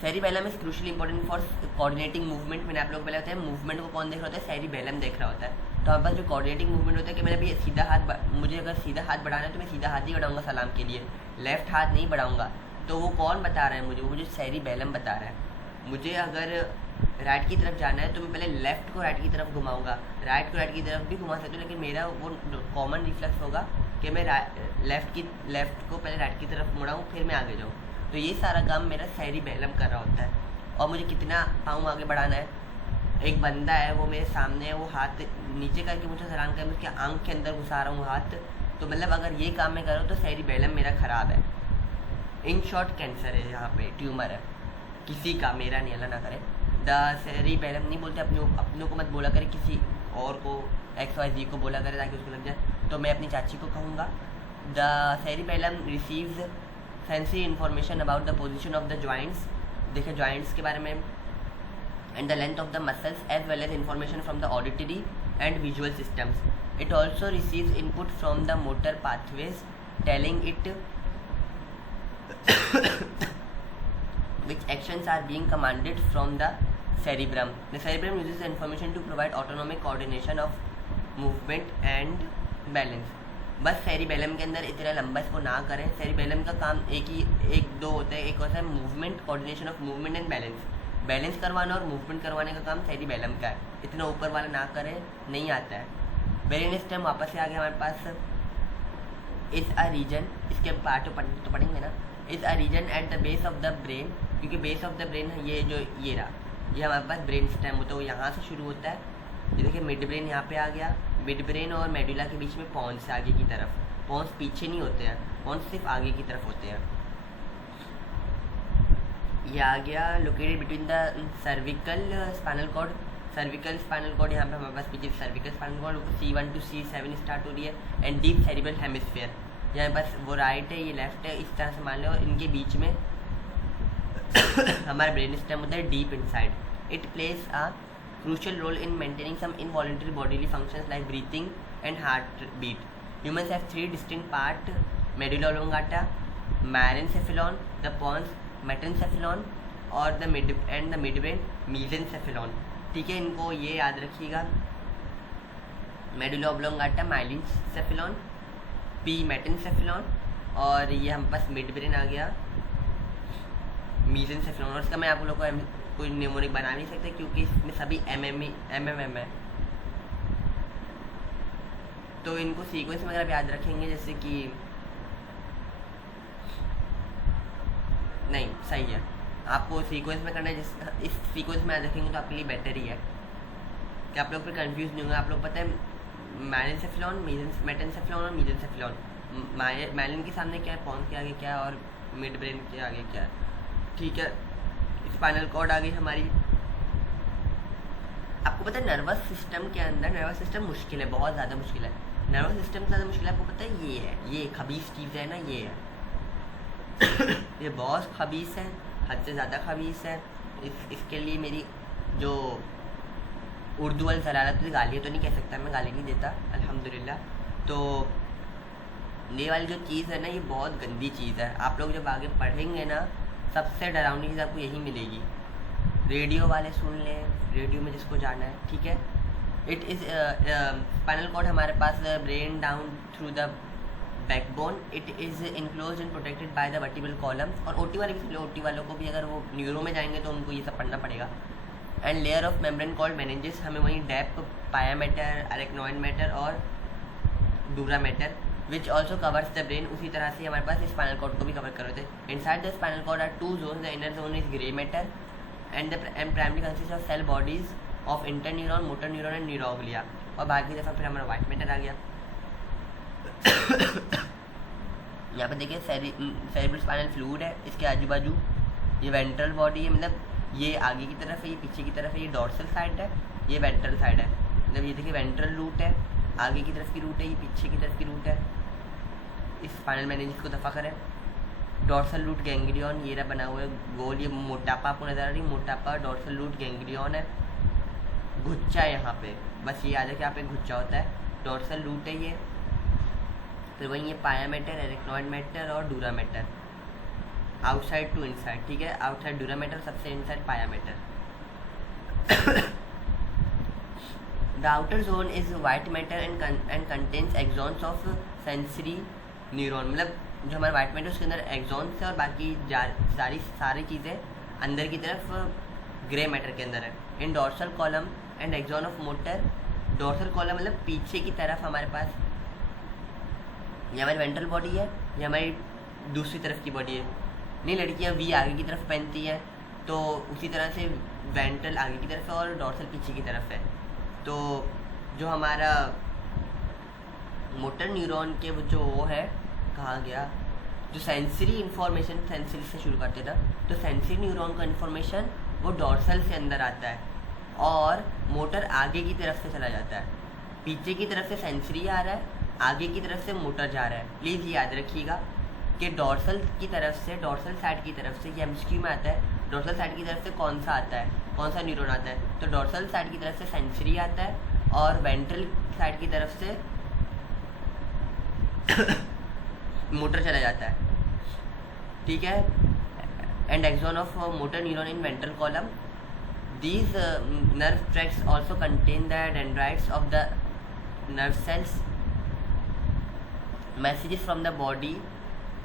cerebellum is crucially important for coordinating movement. मैंने आप लोग पहले बताया, मूवमेंट को कौन देख रहा होता है, सेरिबेलम देख रहा होता है। तो हमारे पास जो कोऑर्डिनेटिंग मूवमेंट होता है कि मैंने भी सीधा हाथ, मुझे अगर सीधा हाथ बढ़ाना है तो मैं सीधा हाथ ही बढ़ाऊंगा सलाम के लिए, लेफ्ट हाथ नहीं बढ़ाऊंगा। तो वो कौन बता रहा है मुझे, वो मुझे सेरिबेलम बता रहा है। मुझे अगर राइट की तरफ जाना है तो मैं पहले लेफ़्ट को राइट की तरफ घुमाऊंगा, राइट को राइट की तरफ भी घुमा सकता हूँ, लेकिन मेरा वो कॉमन रिफ्लेक्स होगा कि मैं लेफ़्ट को पहले राइट की तरफ मुड़ाऊँ, फिर मैं आगे जाऊँ। तो ये सारा काम मेरा सेरिबेलम कर रहा होता है। और मुझे कितना पाँव आगे बढ़ाना है, एक बंदा है वो मेरे सामने है, वो हाथ नीचे करके मुझे सलाम कर, मैं उसके आंख के अंदर घुसा रहा हूँ हाथ, तो मतलब अगर ये काम मैं कर रहा हूँ तो सेरिबेलम मेरा ख़राब है। इन शॉर्ट कैंसर है, यहाँ पे ट्यूमर है किसी का, मेरा नहीं, अल्लाह ना करे। द सेरिबेलम नहीं बोलते, अपनों को मत बोला करे, किसी और को XYZ को बोला करे ताकि उसको लग जाए, तो मैं अपनी चाची को कहूँगा। The cerebellum receives sensory information about the position of the joints, देखे जॉइंट्स के बारे में, and the length of the muscles as well as information from the auditory and visual systems. It also receives input from the motor pathways telling it which actions are being commanded from the cerebrum. The cerebrum uses the information to provide autonomic coordination of movement and balance. बस cerebellum के अंदर इतना लंबा इसको ना करें। Cerebellum का काम एक दो होता है, एक होता है movement, coordination of movement and balance करवाना और मूवमेंट करवाने का काम सेरिबेलम का है। इतना ऊपर वाला ना करें, नहीं आता है। ब्रेन स्टेम वापस से आ गया हमारे पास। इज अ रीजन, इसके पार्ट तो पढ़ेंगे ना। Is a region at the base of the brain, क्योंकि बेस ऑफ द ब्रेन ये रहा, ये हमारे पास ब्रेन स्टेम होता है, वो यहाँ से शुरू होता है। ये देखिए मिड ब्रेन यहाँ पे आ गया। मिड ब्रेन और मेडुला के बीच में पॉन्स आगे की तरफ, पॉन्स पीछे नहीं होते हैं, पॉन्स सिर्फ आगे की तरफ होते हैं। ये आ गया located between the cervical spinal cord. Cervical spinal cord यहाँ पे हमारे पास पीछे cervical spinal cord C1 to C7 start हो रही है। एंड डीप सेरिब्रल हेमिस्फीयर, यहाँ बस वो राइट है, ये लेफ्ट है, इस तरह से मान लो। और इनके बीच में हमारा ब्रेन स्टेम होता है deep inside. It place a crucial role in maintaining some involuntary bodily functions like breathing and heartbeat. Humans have three distinct parts: medulla oblongata, mesencephalon, the pons metencephalon, और the midbrain mesencephalon। ठीक है, इनको ये याद रखिएगा। Medulla oblongata माइलिनसेफेलॉन, P मेटेनसेफेलॉन, और ये हम पास मिडब्रेन आ गया मीजेनसेफेलॉन। और इसका मैं आप लोगों को कोई निमोनिक बना नहीं सकते क्योंकि इसमें सभी MMM है। तो इनको सीक्वेंस में अगर आप याद रखेंगे, जैसे कि नहीं सही है, आपको सीक्वेंस में करना है। इस सीक्वेंस में याद रखेंगे तो आपके लिए बेटर ही है कि आप लोग फिर कंफ्यूज नहीं होंगे। आप लोग पता है मेटेनसेफेलॉन, मेटेनसेफेलॉन और मीजेनसेफेलॉन। मैलिन के सामने क्या है, पॉन्स के आगे क्या है, और मिड ब्रेन के आगे क्या है। ठीक है, स्पाइनल कॉर्ड आ गई हमारी। आपको पता है नर्वस सिस्टम के अंदर, नर्वस सिस्टम मुश्किल है, बहुत ज़्यादा मुश्किल है। नर्वस सिस्टम से ज़्यादा मुश्किल है, आपको पता है ये है, ये खबीस चीज़ है ना, ये है ये बहुत खबीस है, हद से ज़्यादा खबीस है। इसके लिए मेरी जो उर्दू वाली ज़लालत, गाली तो नहीं कह सकता, मैं गाली नहीं देता अल्हम्दुलिल्लाह। तो ये वाली जो चीज़ है ना, ये बहुत गंदी चीज़ है। आप लोग जब आगे पढ़ेंगे ना, सबसे डरावनी चीज़ आपको यही मिलेगी। रेडियो वाले सुन लें, रेडियो में जिसको जाना है, ठीक है। इट इज़ स्पाइनल कॉर्ड हमारे पास brain down through the backbone. It is enclose and protected by the vertebral column. और ओटी वाले भी, ओटी वालों को भी अगर वो न्यूरो में जाएंगे तो उनको ये सब पढ़ना पड़ेगा। And layer of membrane called meninges, हमें वहीं डेप, पायामेटर, अरेक्नॉइड मैटर और dura mater, which also covers the brain. उसी तरह से हमारे पास स्पाइनल कॉर्ड को भी कवर कर रहे थे। Inside the spinal cord are two zone, the inner zone is grey matter and primary consist of cell bodies of interneuron, motor neuron and neuroglia. और बाकी दफ़ा फिर हमारा वाइट मैटर आ गया। यहाँ पे देखिए सेरिब्रल स्पाइनल फ्लूइड है, इसके आजू बाजू ये वेंट्रल बॉडी है, मतलब ये आगे की तरफ है, ये पीछे की तरफ है, ये डॉर्सल साइड है, ये वेंट्रल साइड है। मतलब ये देखिए वेंट्रल रूट है, आगे की तरफ की रूट है, ये पीछे की तरफ की रूट है। इस स्पाइनल मेनिंजेस को दफ़ा करें। डॉर्सल रूट गैंग्लियन, ये रहा बना हुआ है गोल, ये मोटापा आपको नजर आ रही है, मोटापा डॉर्सल रूट गैंग्लियन है। घुच्चा है यहाँ पे, बस ये याद है कि यहाँ पे घुच्चा होता है, डॉर्सल रूट है ये। फिर वहीं ये पायामेटर, एरेक्नॉइड मैटर और dura mater, outside to inside, ठीक है। आउटसाइड डूरा मैटर, सबसे inside pia mater. The outer zone is white matter and contains axons of sensory neuron. मतलब जो हमारा वाइट मैटर उसके अंदर एक्सॉन्स है और बाकी सारी चीज़ें अंदर की तरफ ग्रे मैटर के अंदर है। In dorsal column and axon of motor, dorsal column मतलब पीछे की तरफ हमारे पास ये हमारी वेंट्रल बॉडी है, ये हमारी दूसरी तरफ की बॉडी है। नहीं, लड़कियाँ वी आगे की तरफ पहनती हैं, तो उसी तरह से वेंट्रल आगे की तरफ है और डॉर्सल पीछे की तरफ है। तो जो हमारा मोटर न्यूरॉन के जो वो है, कहाँ गया, जो सेंसरी इन्फॉर्मेशन, सेंसरी से शुरू करते था, तो सेंसरी न्यूरॉन का इन्फॉर्मेशन वो डॉर्सल से अंदर आता है और मोटर आगे की तरफ से चला जाता है। पीछे की तरफ से सेंसरी आ रहा है, आगे की तरफ से मोटर जा रहा है। प्लीज़ याद रखिएगा कि डॉर्सल की तरफ से, डॉर्सल साइड की तरफ से, ये एमसीक्यू में आता है, डॉर्सल साइड की तरफ से कौन सा आता है, कौन सा न्यूरॉन आता है। तो डॉर्सल साइड की तरफ से सेंसरी आता है और वेंट्रल साइड की तरफ से मोटर चला जाता है, ठीक है। And axon of motor neuron in ventral column. These nerve tracts also contain the dendrites of the nerve cells, messages from the body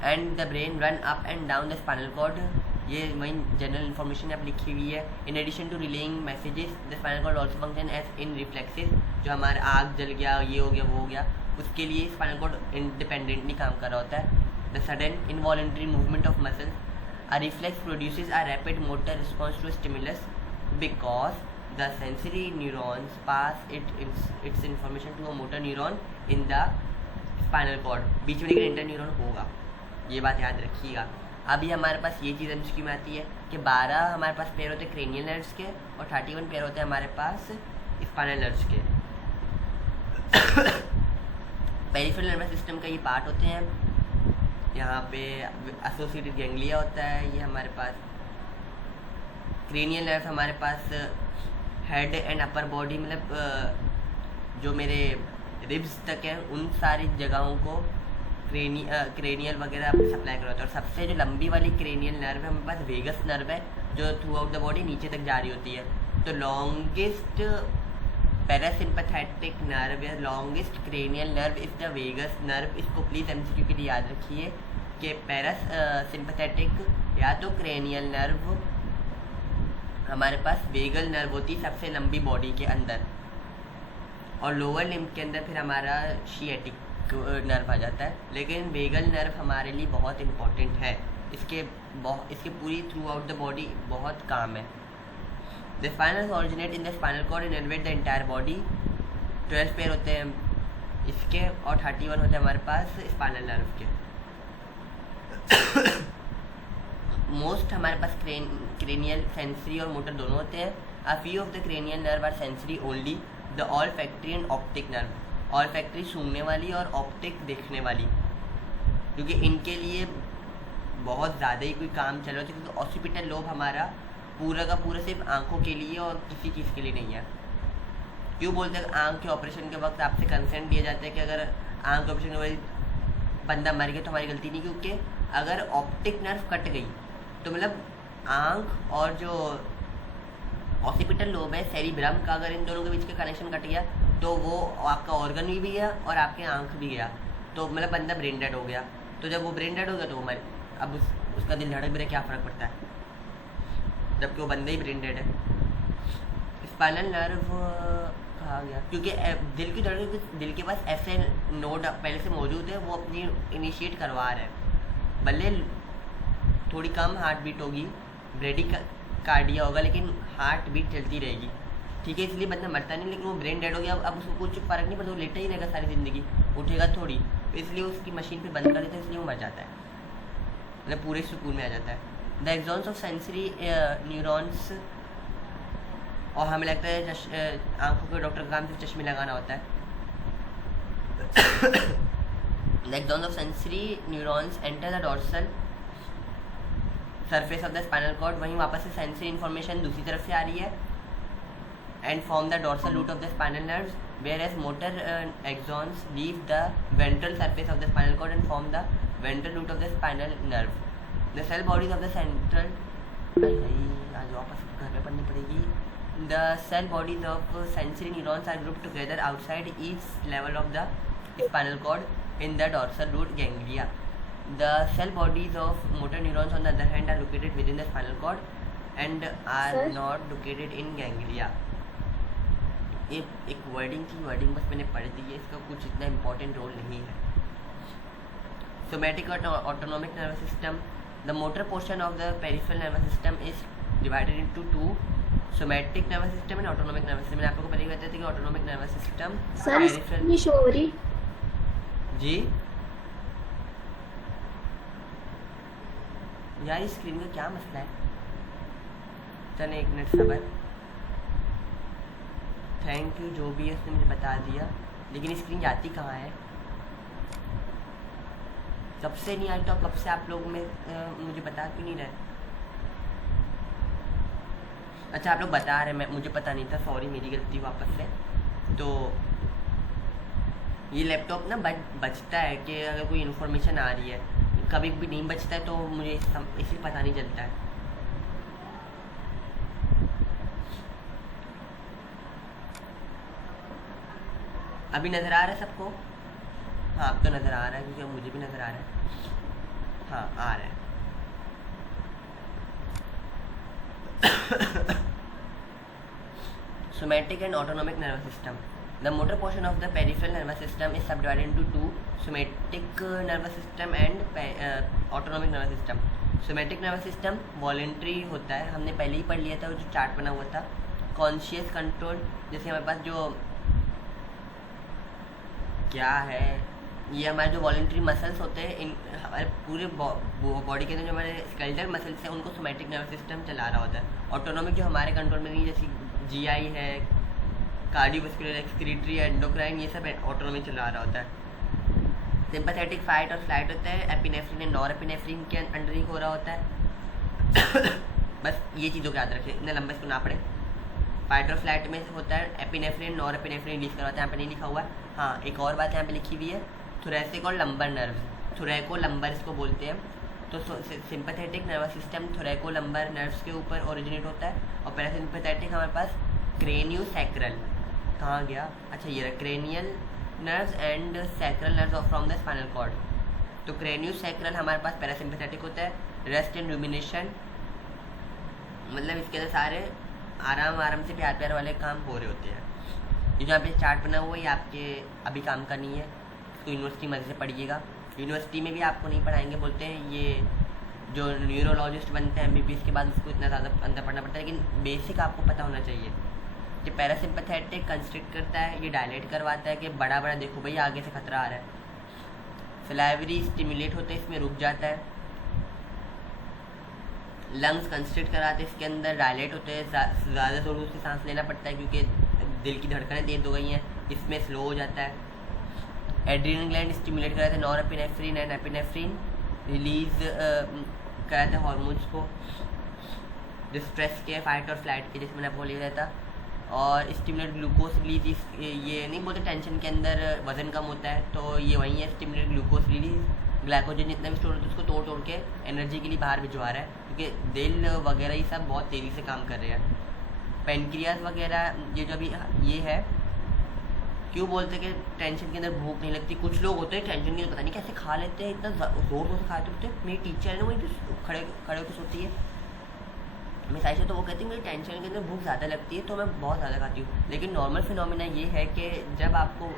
and the brain run up and down the spinal cord. ये वही general information आप लिखी हुई है. In addition to relaying messages the spinal cord also function as in reflexes. जो हमारे आग जल गया, ये हो गया, वो हो गया, उसके लिए स्पाइनल कॉर्ड इंडिपेंडेंटली काम कर रहा होता है. The sudden involuntary movement of muscles, a reflex produces a rapid motor response to stimulus because the sensory neurons pass its information to a motor neuron in the spinal cord. बीच में लेकिन inter neuron होगा, ये बात याद रखिएगा. अभी हमारे पास ये चीज़ एमसीक्यू में आती है कि 12 हमारे पास पेयर होते हैं क्रेनियल नर्व्स के और 31 पेयर होते हैं हमारे पास स्पाइनल नर्व्स के. पेरिफेरल नर्वस सिस्टम का ये पार्ट होते हैं. यहाँ पे एसोसिएटेड गैंग्लिया होता है. ये हमारे पास क्रेनियल नर्व हमारे पास हेड एंड अपर बॉडी, मतलब जो मेरे रिब्स तक है उन सारी जगहों को क्रेनियल वगैरह सप्लाई कर होता है. और सबसे जो लंबी वाली क्रेनियल नर्व है हमारे पास वेगस नर्व है, जो थ्रू आउट द बॉडी नीचे तक जारी होती है. तो लॉन्गेस्ट पैरासिम्पैथेटिक नर्व या longest cranial nerve is the vagus nerve. इसको प्लीज़ एमसीक्यू के लिए याद रखिए कि पैरासिम्पैथेटिक या तो क्रेनियल नर्व हमारे पास वेगल नर्व होती है सबसे लंबी बॉडी के अंदर, और लोअर लिम्ब के अंदर फिर हमारा शिएटिक नर्व आ जाता है. लेकिन वेगल नर्व हमारे लिए बहुत इम्पोर्टेंट है. इसके पूरी थ्रू आउट द बॉडी बहुत काम है. The spinal originate in the spinal cord and innervate the entire body. 12 pair होते हैं इसके और 31 होते हैं हमारे पास स्पाइनल नर्व के. मोस्ट हमारे पास क्रेनियल सेंसरी और मोटर दोनों होते हैं. A few of the cranial nerve are sensory only. The olfactory and optic nerve. Olfactory सूंघने वाली और ऑप्टिक देखने वाली, क्योंकि इनके लिए बहुत ज़्यादा ही कोई काम चल रहा है. क्योंकि ऑसिपिटल लोब हमारा पूरा का पूरा सिर्फ आंखों के लिए और किसी चीज़ के लिए नहीं है. क्यों बोलते हैं आंख के ऑपरेशन के वक्त आपसे कंसेंट दिया जाता है कि अगर आंख के ऑपरेशन के वक्त बंदा मर गया तो हमारी गलती नहीं, क्योंकि अगर ऑप्टिक नर्व कट गई तो मतलब आंख और जो ऑसिपिटल लोब है सेरिब्रम का, अगर इन दोनों के बीच का कनेक्शन कट गया तो वो आपका ऑर्गन भी गया और आपके आंख भी गया. तो मतलब बंदा ब्रेन डेड हो गया. तो जब वो ब्रेन डेड हो गया तो हमारे अब उसका दिल धड़क भी रहा, क्या फ़र्क पड़ता है जबकि वो बंदा ही ब्रेन डेड है. स्पाइनल नर्व कहा गया क्योंकि दिल की धड़कन, दिल के पास ऐसे नोड पहले से मौजूद है, वो अपनी इनिशिएट करवा रहे हैं. भले थोड़ी कम हार्ट बीट होगी, ब्रेडी कार्डिया होगा, लेकिन हार्ट बीट चलती रहेगी. ठीक है, इसलिए बंदा मरता नहीं. लेकिन वो ब्रेन डेड हो गया, अब उसको कुछ फ़र्क नहीं पड़ता, वो लेटा ही रहेगा सारी ज़िंदगी, उठेगा थोड़ी. इसलिए उसकी मशीन पे बंद कर देते हैं, इसलिए वो मर जाता है, मतलब पूरे सुकून में आ जाता है. The axons of sensory neurons, और हमें लगता है आंखों के डॉक्टर का काम सिर्फ चश्मे लगाना होता है. The axons of sensory neurons enter the dorsal surface of the spinal cord. वहीं वापस से सेंसरी इन्फॉर्मेशन दूसरी तरफ से आ रही है and form the dorsal root of the spinal nerves, whereas motor axons leave the ventral surface of the spinal cord and form the ventral root of the spinal nerve. The cell bodies of the central, आज वापस घर में पढ़नी पड़ेगी. The cell bodies of sensory neurons are grouped together outside each level of the spinal cord in the dorsal root ganglia. The cell bodies of motor neurons on the other hand are located within the spinal cord and are not located in ganglia. एक wording थी, wording बस मैंने पढ़ दी है, इसका कुछ इतना important role नहीं है. सोमैटिक और autonomic nervous system. The motor portion of the peripheral nervous system is divided into 2, somatic nervous system and autonomic nervous system. मैंने आप लोगों को पहले ही बताया था कि ऑटोनॉमिक नर्वस सिस्टम पेरिफेरल जी यार स्क्रीन का क्या मसला है. चलो एक मिनट सबर. थैंक यू जो भी है उसने मुझे बता दिया, लेकिन स्क्रीन जाती कहाँ है. कब से नहीं आई तो कब से आप लोग में मुझे बता क्यों नहीं रहे. अच्छा आप लोग बता रहे, मैं मुझे पता नहीं था, सॉरी मेरी गलती वापस से. तो ये लैपटॉप ना बचता है कि अगर कोई इन्फॉर्मेशन आ रही है, कभी भी नहीं बचता है, तो मुझे इसलिए पता नहीं चलता है. अभी नज़र आ रहा है सबको? हाँ अब तो नज़र आ रहा है, क्योंकि मुझे भी नज़र आ रहा है। हाँ आ रहा है। Somatic and autonomic nervous system. The motor portion of the peripheral nervous system is subdivided into two: somatic nervous system and autonomic nervous system. Somatic nervous system voluntary होता है, हमने पहले ही पढ़ लिया था, वो जो चार्ट बना हुआ था। कॉन्शियस कंट्रोल, जैसे हमारे पास जो क्या है, ये हमारे जो वॉलेंट्री मसल्स होते हैं, इन हमारे पूरे बॉडी के अंदर जो हमारे स्केलेटल मसल्स हैं उनको सोमैटिक नर्वस सिस्टम चला रहा होता है। ऑटोनॉमिक जो हमारे कंट्रोल में नहीं, जैसे जीआई है, कार्डियोवास्कुलर, एक्सक्रीटरी, एंडोक्राइन, ये सब ऑटोनॉमिक चला रहा होता है। सिंपैथेटिक फाइट और फ्लाइट होता है, एपिनेफ्रिन एंड नॉरएपिनेफ्रिन के अंडर ही हो रहा होता है। बस ये चीज़ों को याद रखें, इतना लंबा इसको ना पड़े। फाइट और फ्लाइट में होता है एपिनेफ्रिन, नॉरएपिनेफ्रिन रिलीज करवाता है, यहाँ पे नहीं लिखा हुआ है। हाँ एक और बात यहाँ पे लिखी हुई है, थोरैसिक और लंबर नर्व, थोरैको लंबर इसको बोलते हैं। तो sympathetic nervous system थोरैको lumbar nerves के ऊपर ओरिजिनेट होता है, और पैरासिम्पैथेटिक हमारे पास क्रेनियोसैक्रल, कहाँ गया, अच्छा ये रहा, cranial nerves and sacral nerves from the spinal cord. तो क्रेनियोसैक्रल हमारे पास पैरासिम्पैथेटिक होता है। रेस्ट एंड रूमिनेशन, मतलब इसके अंदर सारे आराम से प्यार प्यार वाले काम हो रहे होते हैं। ये जो यहाँ पे चार्ट बना हुआ है ये आपके अभी काम का नहीं है, इसको यूनिवर्सिटी मज़े से पढ़िएगा। यूनिवर्सिटी में भी आपको नहीं पढ़ाएंगे, बोलते हैं ये जो न्यूरोलॉजिस्ट बनते हैं एमबीबीएस के बाद उसको इतना ज़्यादा अंदर पढ़ना पड़ता है, लेकिन बेसिक आपको पता होना चाहिए। कि पैरासिम्पैथेटिक कंस्ट्रिक्ट करता है, ये डायलेट करवाता है कि बड़ा बड़ा देखो भैया आगे से खतरा आ रहा है। सलाइवरी स्टिमुलेट होते हैं, इसमें रुक जाता है। लंग्स कंस्ट्रिक्ट कराते हैं, इसके अंदर डायलेट होते हैं, ज़्यादा ज़ोर से सांस लेना पड़ता है क्योंकि दिल की धड़कनें तेज हो गई हैं, इसमें स्लो हो जाता है। एड्रीनल ग्लैंड स्टिमुलेट कराते हैं, नॉरएपिनेफ्रिन एंड एपिनेफ्रिन रिलीज कराते हैं हार्मोन्स को, जो स्ट्रेस के, फाइट और फ्लाइट के, जैसे मैंने आपको लिया था। और स्टिमुलेट ग्लूकोज रिलीज, ये नहीं बोलते टेंशन के अंदर वजन कम होता है, तो ये वही है, स्टिमुलेट ग्लूकोज रिलीज, ग्लाइकोजन जितना भी स्टोर होता है उसको तोड़ के एनर्जी के लिए बाहर भिजवा रहा है, क्योंकि दिल वगैरह ये सब बहुत तेज़ी से काम कर रहे हैं। पेनक्रियाज वगैरह, ये जो अभी ये है, क्यों बोलते हैं कि टेंशन के अंदर भूख नहीं लगती। कुछ लोग होते हैं टेंशन के अंदर पता नहीं कैसे खा लेते हैं, इतना जोर से खाते होते हैं। मेरी टीचर है ना, वही खड़े होकर सोती है मैं साइड से, तो वो कहती है मेरी टेंशन के अंदर भूख ज़्यादा लगती है तो मैं बहुत ज़्यादा खाती हूँ। लेकिन नॉर्मल फिनोमिना ये है कि जब आपको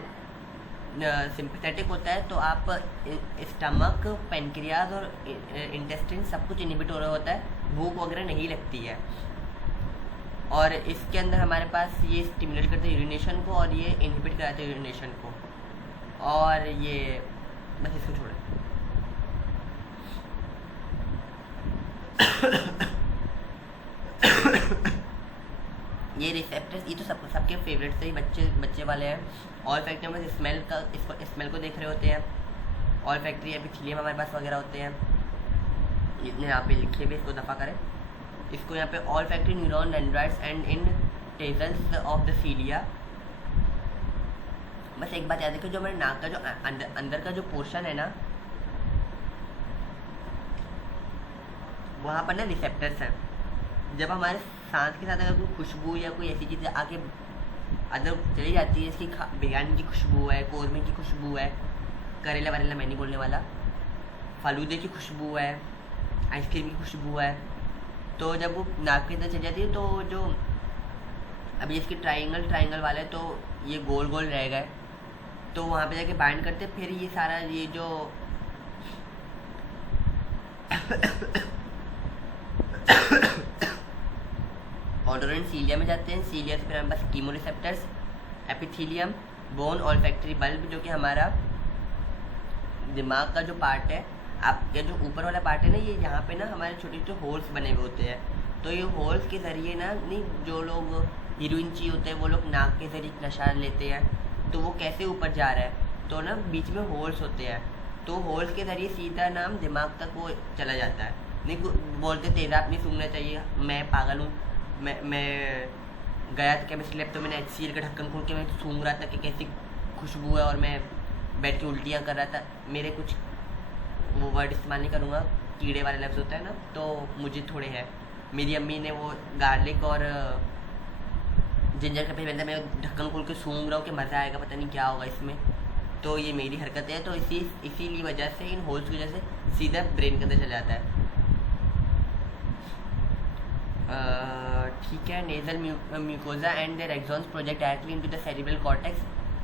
सिंपैथेटिक होता है तो आप स्टमक, पेनक्रियाज और इंटेस्टाइन सब कुछ इनहिबिट हो रहा होता है, भूख वगैरह नहीं लगती है। और इसके अंदर हमारे पास ये स्टिमुलेट करते हैं यूरिनेशन को, और ये इनहिबिट कराते हैं यूरिनेशन को। और ये बस इसको छोड़ें। ये रिसेप्टर्स, ये तो सबके फेवरेट से ही बच्चे वाले हैं। ऑल फैक्ट्री में स्मेल को देख रहे होते हैं। ऑल फैक्ट्री एपिथेलियम हमारे पास वगैरह होते हैं, इतने यहाँ पे लिखे हुए, इसको दफ़ा करें। इसको यहाँ पे olfactory neuron dendrites end in tassels of the cilia. बस एक बात याद रखिए, जो हमारे नाक का जो अंदर का जो पोर्शन है ना, वहाँ पर ना रिसेप्टर्स हैं। जब हमारे सांस के साथ अगर कोई खुशबू या कोई ऐसी चीज़ आके अंदर चली जाती है, इसकी बिरयानी की खुशबू है, कौरमे की खुशबू है, करेला वरेला मैं नहीं बोलने वाला, फालूदे की खुशबू है, आइसक्रीम की खुशबू है, तो जब वो नाक के अंदर चली जाती है तो जो अभी इसके ट्राइंगल वाला है, तो ये गोल गोल रह गए, तो वहाँ पे जाके बाइंड करते, फिर ये सारा ये जो ऑडोरेंट सीलिया में जाते हैं। सीलिया से फिर हमारे पास chemoreceptors, epithelium, bone, olfactory bulb, जो कि हमारा दिमाग का जो पार्ट है, आपके जो ऊपर वाला पार्ट है ना, ये यहाँ पे ना हमारे छोटे छोटे होल्स बने हुए होते हैं। तो ये होल्स के ज़रिए ना, नहीं जो लोग हीरोइन चाहिए होते हैं वो लोग नाक के ज़रिए नशा लेते हैं, तो वो कैसे ऊपर जा रहा है, तो ना बीच में होल्स होते हैं, तो होल्स के ज़रिए सीधा नाम दिमाग तक वो चला जाता है। नहीं बोलते तेरा आप नहीं सूंघना चाहिए, मैं पागल हूँ, मैं गया था केमिस्ट्री लैब, तो मैंने HCl का ढक्कन खोल के मैं सूंघ रहा था कि कैसी खुशबू है, और मैं बैठ के उल्टियाँ कर रहा था। मेरे कुछ वो वर्ड इस्तेमाल नहीं करूँगा, कीड़े वाले लफ्ज़ होता है ना, तो मुझे थोड़े हैं। मेरी अम्मी ने वो गार्लिक और जिंजर का पहले मैं ढक्कन खोल के सूंघ रहा हूँ कि मज़ा आएगा, पता नहीं क्या होगा इसमें। तो ये मेरी हरकत है, तो इसीलिए वजह से इन होल्स की वजह से सीधा ब्रेन के अंदर चला जाता है। ठीक है। Nasal mucosa and their axons project directly into the cerebral cortex.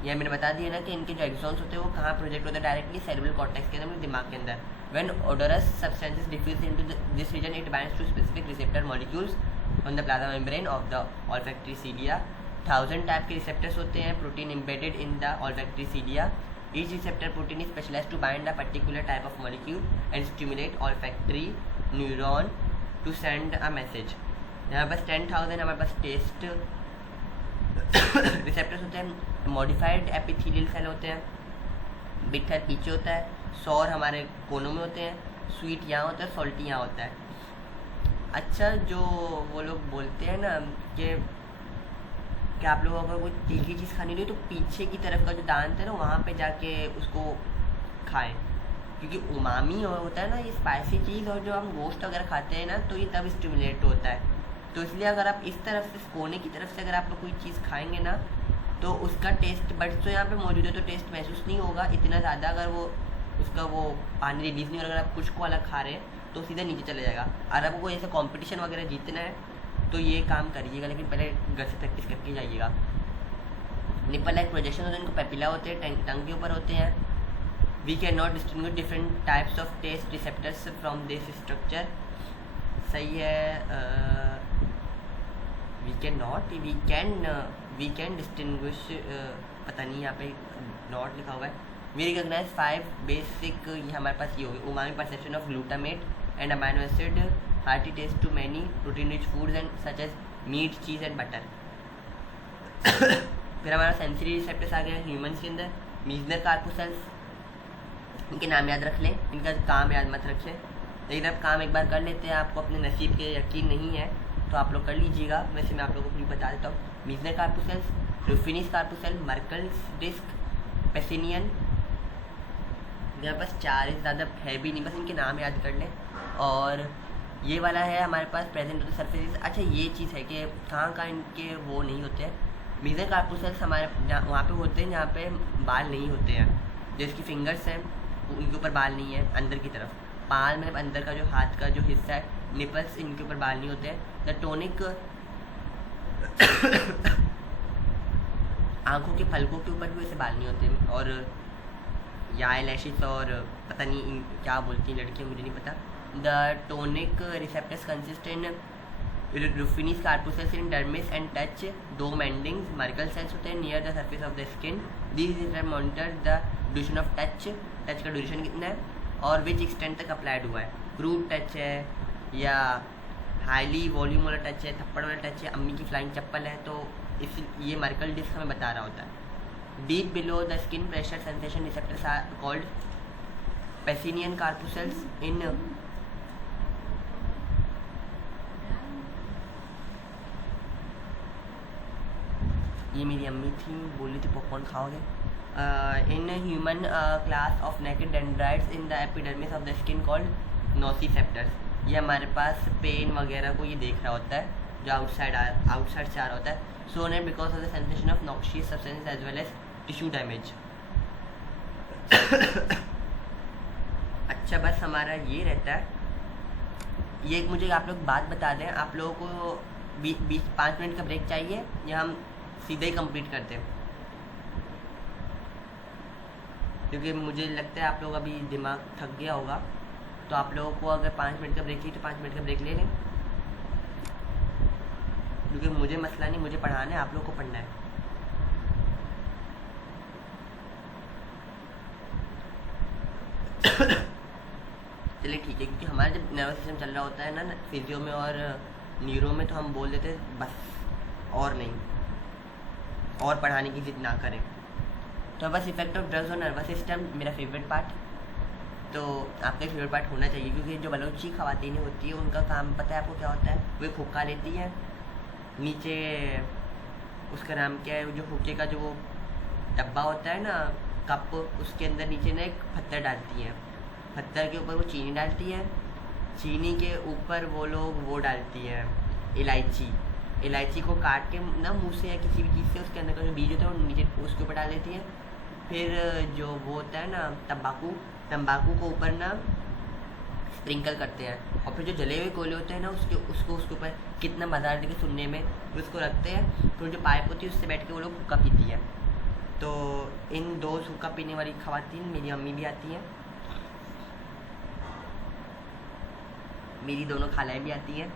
ये मैंने बता दिया ना कि इनके जो एक्सॉन्स होते हैं वो कहाँ प्रोजेक्ट होते हैं, डायरेक्टली सेरिब्रल कॉर्टेक्स के अंदर, मतलब दिमाग के अंदर। When odorous substances diffuse into this region it binds to specific receptor molecules on the plasma membrane of the olfactory cilia. 1000 type के रिसेप्टर्स होते हैं protein embedded in the olfactory cilia. Each receptor protein is specialized to bind a particular type of molecule and stimulate olfactory neuron to send a message. यहाँ बस 10,000 हमारे पास test receptors होते हैं। Modified epithelial cell होते हैं। Bitter पीछे होता है, सौर हमारे कोनों में होते हैं, स्वीट यहाँ होता है, सॉल्टी यहाँ होता है। अच्छा, जो वो लोग बोलते हैं ना कि आप लोगों को कोई तीखी चीज़ खानी नहीं तो पीछे की तरफ का जो दांत है ना वहाँ पे जाके उसको खाएं, क्योंकि उमामी होता है ना ये स्पाइसी चीज़, और जो हम गोश्त वगैरह खाते हैं ना तो ये तब स्टिमुलेट होता है। तो इसलिए अगर आप इस तरफ से कोने की तरफ से अगर आप लोग कोई चीज़ खाएंगे ना तो उसका टेस्ट बड्स तो यहाँ पे मौजूद है तो टेस्ट महसूस नहीं होगा इतना ज़्यादा। अगर वो उसका वो पानी रिलीज़ नहीं हो, अगर आप कुछ को अलग खा रहे हैं तो सीधा नीचे चले जाएगा। और आपको ऐसे कॉम्पिटिशन वगैरह जीतना है तो ये काम करिएगा, लेकिन पहले घर से प्रैक्टिस करके जाइएगा। निपल लाइक प्रोजेक्शन होते हैं, इनको पेपिला होते हैं, टंग के ऊपर होते हैं। We can not distinguish different types of taste receptors from this structure. सही है। वी कैन डिस्टिंग्विश, पता नहीं यहाँ पे नॉट लिखा हुआ है। वी रिकॉग्नाइज 5 बेसिक, ये हमारे पास ये हो गए। Umami perception of glutamate and amino acid, hearty taste to many protein rich foods and such as meat, cheese and butter। फिर हमारा सेंसरी रिसेप्टर्स आ गए ह्यूमंस के अंदर। मीजनर कार्पोसेल्स, इनके नाम याद रख लें, इनका काम याद मत रखें, लेकिन आप काम एक बार कर लेते हैं, आपको अपने नसीब के यकीन नहीं है तो आप लोग कर लीजिएगा। वैसे मैं आप लोगों को भी बता देता हूँ। Meissner corpuscles, Ruffini's corpuscle, Merkel's disc, Pacinian. मेरे पास 4 से ज़्यादा है भी नहीं, बस इनके नाम याद कर लें। और ये वाला है हमारे पास प्रेजेंट होते सरफेसेस। अच्छा, ये चीज़ है कि कहाँ इनके वो नहीं होते हैं। मीजर कार्पोसेल्स हमारे वहाँ पे होते हैं जहाँ पे बाल नहीं होते हैं। जो इसकी फिंगर्स हैं उनके ऊपर बाल नहीं है अंदर की तरफ। पाल में अंदर का जो हाथ का जो हिस्सा है, निपल्स, इनके ऊपर बाल नहीं होते हैं। द टोनिक आँखों के पलकों के ऊपर भी वैसे बाल नहीं होते हैं। और या आईलैशेस और पता नहीं क्या बोलती हैं लड़कियाँ, मुझे नहीं पता। The tonic receptors consist in rufinous corpuscles in dermis and touch 2 mandings। Merkel cells होते हैं near the surface of the skin। These receptors monitor the duration of touch का ड्यूरेशन कितना है और which extent तक अप्लाइड हुआ है। Crude touch है या हाईली वॉल्यूम वाला टच है, थप्पड़ वाला टच है, अम्मी की फ्लाइंग चप्पल है, तो इस ये मर्कल डिस्क हमें बता रहा होता है। Deep below the skin pressure sensation receptors are called Pacinian corpuscles इन ये मेरी अम्मी थी, बोल रही थी पॉपकॉर्न खाओगे। In human class of naked dendrites in the epidermis of the skin called nociceptors. ये हमारे पास पेन वगैरह को ये देख रहा होता है जो आउटसाइड से आ रहा होता है। So net because of the sensation of noxious substances as well as tissue damage. अच्छा, बस हमारा ये रहता है। ये मुझे आप लोग बात बता दें, आप लोगों को 5 मिनट का ब्रेक चाहिए या हम सीधे ही कंप्लीट करते हैं? क्योंकि मुझे लगता है आप लोग अभी दिमाग थक गया होगा, तो आप लोगों को अगर 5 मिनट का ब्रेक चाहिए तो 5 मिनट का ब्रेक ले लें, क्योंकि मुझे मसला नहीं, मुझे पढ़ाना है, आप लोग को पढ़ना है। चलिए ठीक है, क्योंकि हमारा जब नर्वस सिस्टम चल रहा होता है ना फिजियो में और न्यूरो में, तो हम बोल देते बस और नहीं, और पढ़ाने की जिद ना करें। तो बस effect of drugs on nervous system मेरा फेवरेट पार्ट, तो आपका फेवरेट पार्ट होना चाहिए, क्योंकि जो बलोची ख़वातीनें होती है उनका काम पता है आपको क्या होता है? वो एक हुक्का लेती है, नीचे उसका नाम क्या है, जो हुक्के का जो डब्बा होता है ना, कप, उसके अंदर नीचे ना एक पत्थर डालती है, पत्थर के ऊपर वो चीनी डालती है, चीनी के ऊपर वो लोग वो डालती है इलायची, इलायची को काट के ना मुँह से या किसी भी चीज़ से उसके अंदर का जो बीज होता है वो नीचे उसके ऊपर डाल देती है। फिर जो वो होता है ना तंबाकू को ऊपर ना स्प्रिंकल करते हैं, और फिर जो जले हुए कोयले होते हैं ना उसके ऊपर कितना मज़ा आता है सुनने में, फिर उसको रखते हैं। फिर जो पाइप होती है उससे बैठ के वो लोग हुक्का पीती है। तो इन दो हुक्का पीने वाली ख़वातीन मेरी अम्मी भी आती हैं, मेरी दोनों खालाएँ भी आती हैं,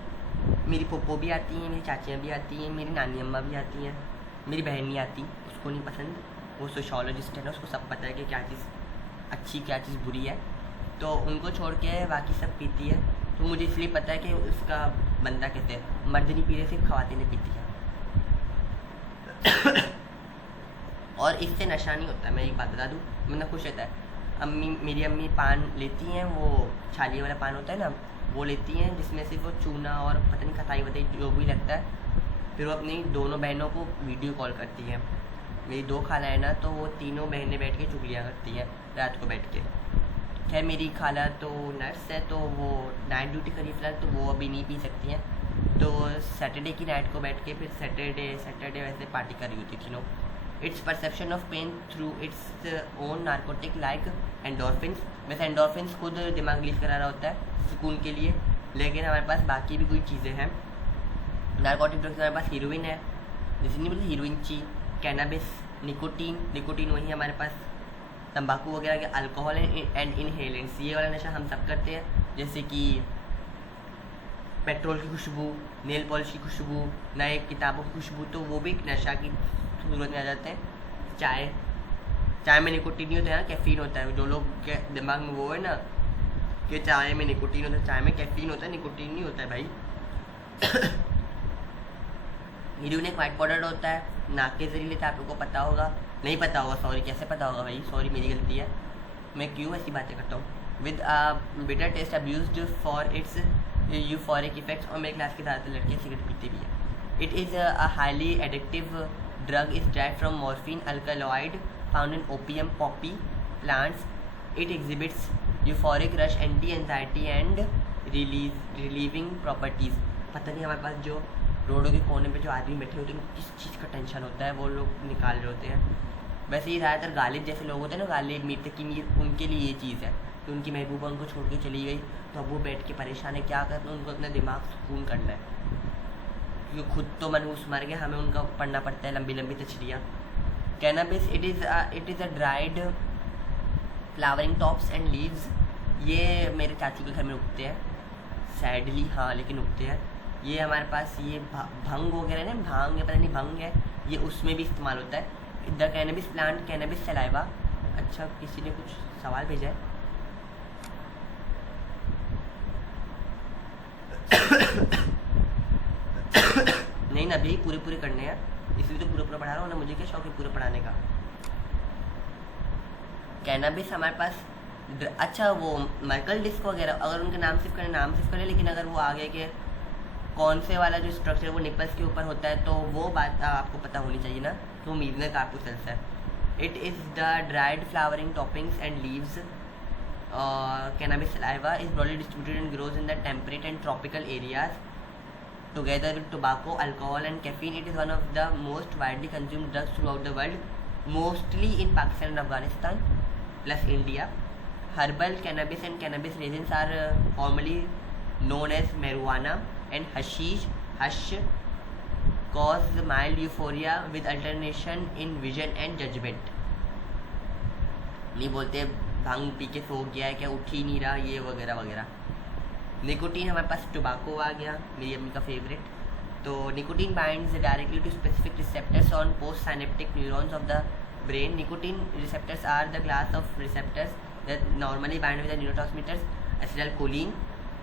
मेरी पप्पो भी आती हैं, मेरी चाचियाँ भी आती हैं, मेरी नानी अम्मा भी आती हैं। मेरी बहन नहीं आती, उसको नहीं पसंद, वो सोशोलॉजिस्ट है ना, उसको सब पता है कि क्या चीज़ अच्छी क्या चीज़ बुरी है। तो उनको छोड़ के बाकी सब पीती है। तो मुझे इसलिए पता है कि उसका बंदा कैसे है। मर्द नहीं पी रहे, सिर्फ ख़वातीनें पीती हैं। और इससे नशा नहीं होता है, मैं एक बात बता दूँ, मतलब खुश रहता है। मेरी अम्मी पान लेती हैं, वो छालिए वाला पान होता है ना, वो लेती हैं जिसमें सिर्फ वो चूना और पता नहीं खटाई वटाई जो भी लगता है। फिर वो अपनी दोनों बहनों को वीडियो कॉल करती है। मेरी दो खाला है ना, तो वो तीनों बहनें बैठ के चुगलियाँ करती हैं रात को बैठ के। खैर मेरी खाला तो नर्स है, तो वो नाइट ड्यूटी करी फिलहाल, तो वो अभी नहीं पी सकती हैं। तो सैटरडे की नाइट को बैठ के फिर सैटरडे वैसे पार्टी कर रही होती थी लोग। Its perception of pain through its own narcotic like endorphins. वैसे एंडोर्फिन्स खुद दिमाग रिलीज करा रहा होता है सुकून के लिए, लेकिन हमारे पास बाकी भी कोई चीज़ें हैं। नार्कोटिक ड्रग्स हमारे पास हीरोइन है, जैसे नहीं बोलते हीरोइन ची, कैनाबिस, निकोटीन वही हमारे पास, तंबाकू वगैरह के, अल्कोहल एंड इनहेलेंट्स, ये वाला नशा हम सब करते हैं। जैसे कि पेट्रोल की खुशबू, नेल पॉलिश की खुशबू, नए किताबों की खुशबू, तो वो भी एक नशा की सूरत में आ जाते हैं। चाय में निकोटीन नहीं होता है ना, कैफीन होता है। जो लोग के दिमाग में वो है ना कि चाय में निकोटीन होता है, चाय में कैफीन होता है, निकोटीन नहीं होता है भाई। हीरोइन एक वाइट पाउडर होता है, नाक के जरिए लेता है, आप लोगों को पता होगा, नहीं पता होगा सॉरी, कैसे पता होगा भाई, सॉरी मेरी गलती है, मैं क्यों ऐसी बातें करता हूँ। With bitter taste abused for its euphoric effects, और मेरे क्लास की ज़्यादातर लड़कियाँ सिगरेट पीती भी है। It is a highly addictive drug, is derived from morphine alkaloid found in opium Poppy plants. It exhibits euphoric rush, anti anxiety and relieving properties. पता नहीं हमारे पास जो रोडों के कोने पे जो आदमी बैठे होते हैं किस चीज़ का टेंशन होता है, वो लोग निकाल रहे होते हैं। वैसे ही ज़्यादातर गालिब जैसे लोग होते हैं ना, गालिब मीर तकी मीर, उनके लिए ये चीज़ है कि उनकी महबूबा उनको छोड़ के चली गई, तो अब वो बैठ के परेशान है, क्या करना, उनको अपना दिमाग सुकून करना है, क्योंकि खुद तो मनहूस मर गए, हमें उनका पढ़ना पड़ता है लंबी लंबी तछरियाँ। Cannabis it is a dried flowering tops and leaves. ये मेरे चाची के घर में उगते हैं, सैडली हाँ, लेकिन उगते हैं। ये हमारे पास ये भंग वगैरह ना, भांग है पता नहीं भंग है, ये उसमें भी इस्तेमाल होता है। The cannabis plant cannabis saliva. अच्छा किसी ने कुछ सवाल भेजा है। नहीं ना अभी पूरे करने हैं, इसलिए तो पूरा पढ़ा रहा हूँ ना, मुझे क्या शौक है पूरा पढ़ाने का। कैनबिस हमारे पास अच्छा वो मर्कल डिस्क वगैरह, अगर उनके नाम सिर्फ करें, लेकिन अगर वो आगे के कौन से वाला जो स्ट्रक्चर वो निपल्स के ऊपर होता है, तो वो बात आपको पता होनी चाहिए ना, तो मीजनर कार्पुसेल्स है। It is the dried flowering toppings and leaves. Cannabis sativa is broadly distributed and grows in the temperate and tropical areas together with tobacco, alcohol and caffeine. It is one of the most widely consumed drugs throughout the world, mostly in Pakistan and Afghanistan plus India. Herbal cannabis and cannabis resins are formally known as marijuana and hash cause mild euphoria with alternation in vision and judgment। नहीं बोलते भांग P के सो गया है क्या, उठ ही नहीं रहा, ये वगैरह वगैरह। निकोटीन हमारे पास टोबाको आ गया, मेरी अम्मी का फेवरेट। तो nicotine binds directly to specific receptors on post synaptic neurons of the brain. Nicotine receptors are the class of receptors that normally bind with the neurotransmitters acetylcholine.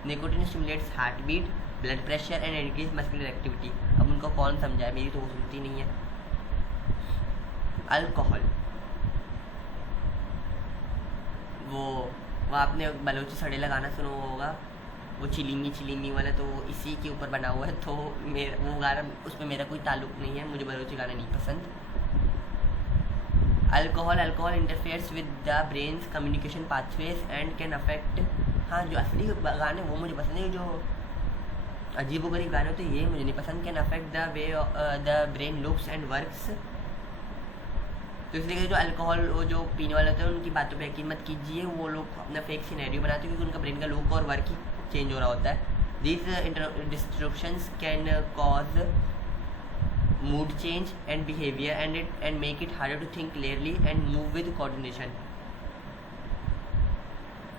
Nicotine stimulates heartbeat, blood pressure and increase muscular activity। अब उनको कौन समझाए, मेरी तो वो सुनती नहीं है। अल्कोहल, वो आपने बलोची सड़ेला गाना सुना होगा, वो चिलीमी वाला, तो इसी के ऊपर बना हुआ है, तो मेरा वो गाना, उसमें मेरा कोई ताल्लुक नहीं है, मुझे बलोची गाना नहीं पसंद। Alcohol interferes with the brains communication pathways and can affect. हाँ जो असली गाने वो मुझे पसंद है, जो अजीबोगरीब गाने होते ये मुझे नहीं पसंद। Can affect the way the brain looks and works. तो इसलिए जो अल्कोहल वो जो पीने वाले होते हैं उनकी बातों पे यकीन मत कीजिए, वो लोग अपना फेक सिनेरियो बनाते हैं क्योंकि उनका ब्रेन का लुक और वर्क ही चेंज हो रहा होता है। These destructions can cause mood change and behaviour and make it harder to think clearly and move with coordination.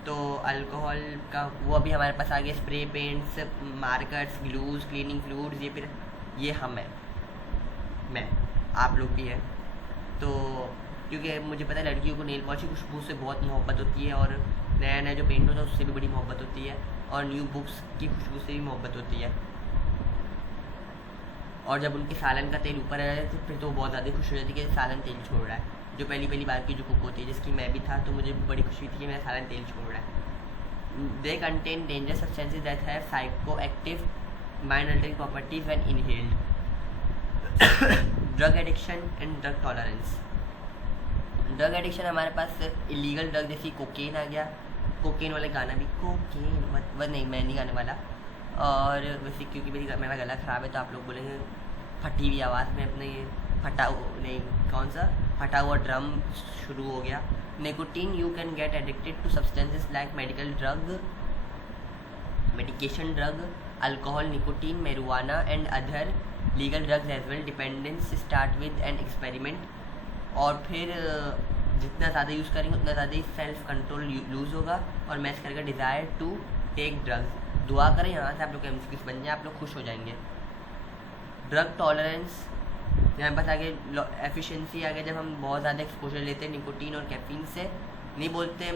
तो अल्कोहल का वो अभी हमारे पास आ गया, spray paints, markers, glues, cleaning fluids, ये फिर ये हम हैं, मैं, आप लोग भी हैं। तो क्योंकि मुझे पता है लड़कियों को नेल पॉलिश की खुशबू से बहुत मोहब्बत होती है और नया नया जो पेंट होता है उससे भी बड़ी मोहब्बत होती है और न्यू बुक्स की खुशबू से भी मोहब्बत होती है। और जब उनके सालन का तेल ऊपर आ जाए तो फिर तो वो बहुत ज़्यादा खुश हो जाती है कि सालन तेल छोड़ रहा है। जो पहली बार की जो कुक होती है जिसकी मैं भी था तो मुझे भी बड़ी खुशी थी कि मेरा सालन तेल छोड़ रहा है। They contain dangerous substances that have psychoactive mind altering properties when inhaled. Drug addiction and drug tolerance. Drug addiction हमारे पास इलीगल ड्रग जैसी कोकेन आ गया, कोकेन वाला गाना भी, कोकेन मतलब नहीं मैं नहीं गाने वाला। और वैसे क्योंकि मेरा गला ख़राब है तो आप लोग बोलेंगे फटी हुई आवाज़ में अपने फटा हुआ ड्रम शुरू हो गया। Nicotine, you can get addicted to substances like medication drug, alcohol, nicotine, marijuana and other legal drugs as well. Dependence start with an experiment। और फिर जितना ज़्यादा यूज़ करेंगे उतना ज़्यादा ही सेल्फ कंट्रोल लूज़ होगा और मैच करेगा डिज़ायर टू टेक ड्रग्स। दुआ करें यहाँ से आप लोग एमसीक्यूज़ बन जाए, आप लोग खुश हो जाएंगे। ड्रग टॉलरेंस, यहाँ पास आगे एफिशिएंसी आ गया जब हम बहुत ज़्यादा एक्सपोजर लेते हैं निकोटीन और कैफीन से। नहीं बोलते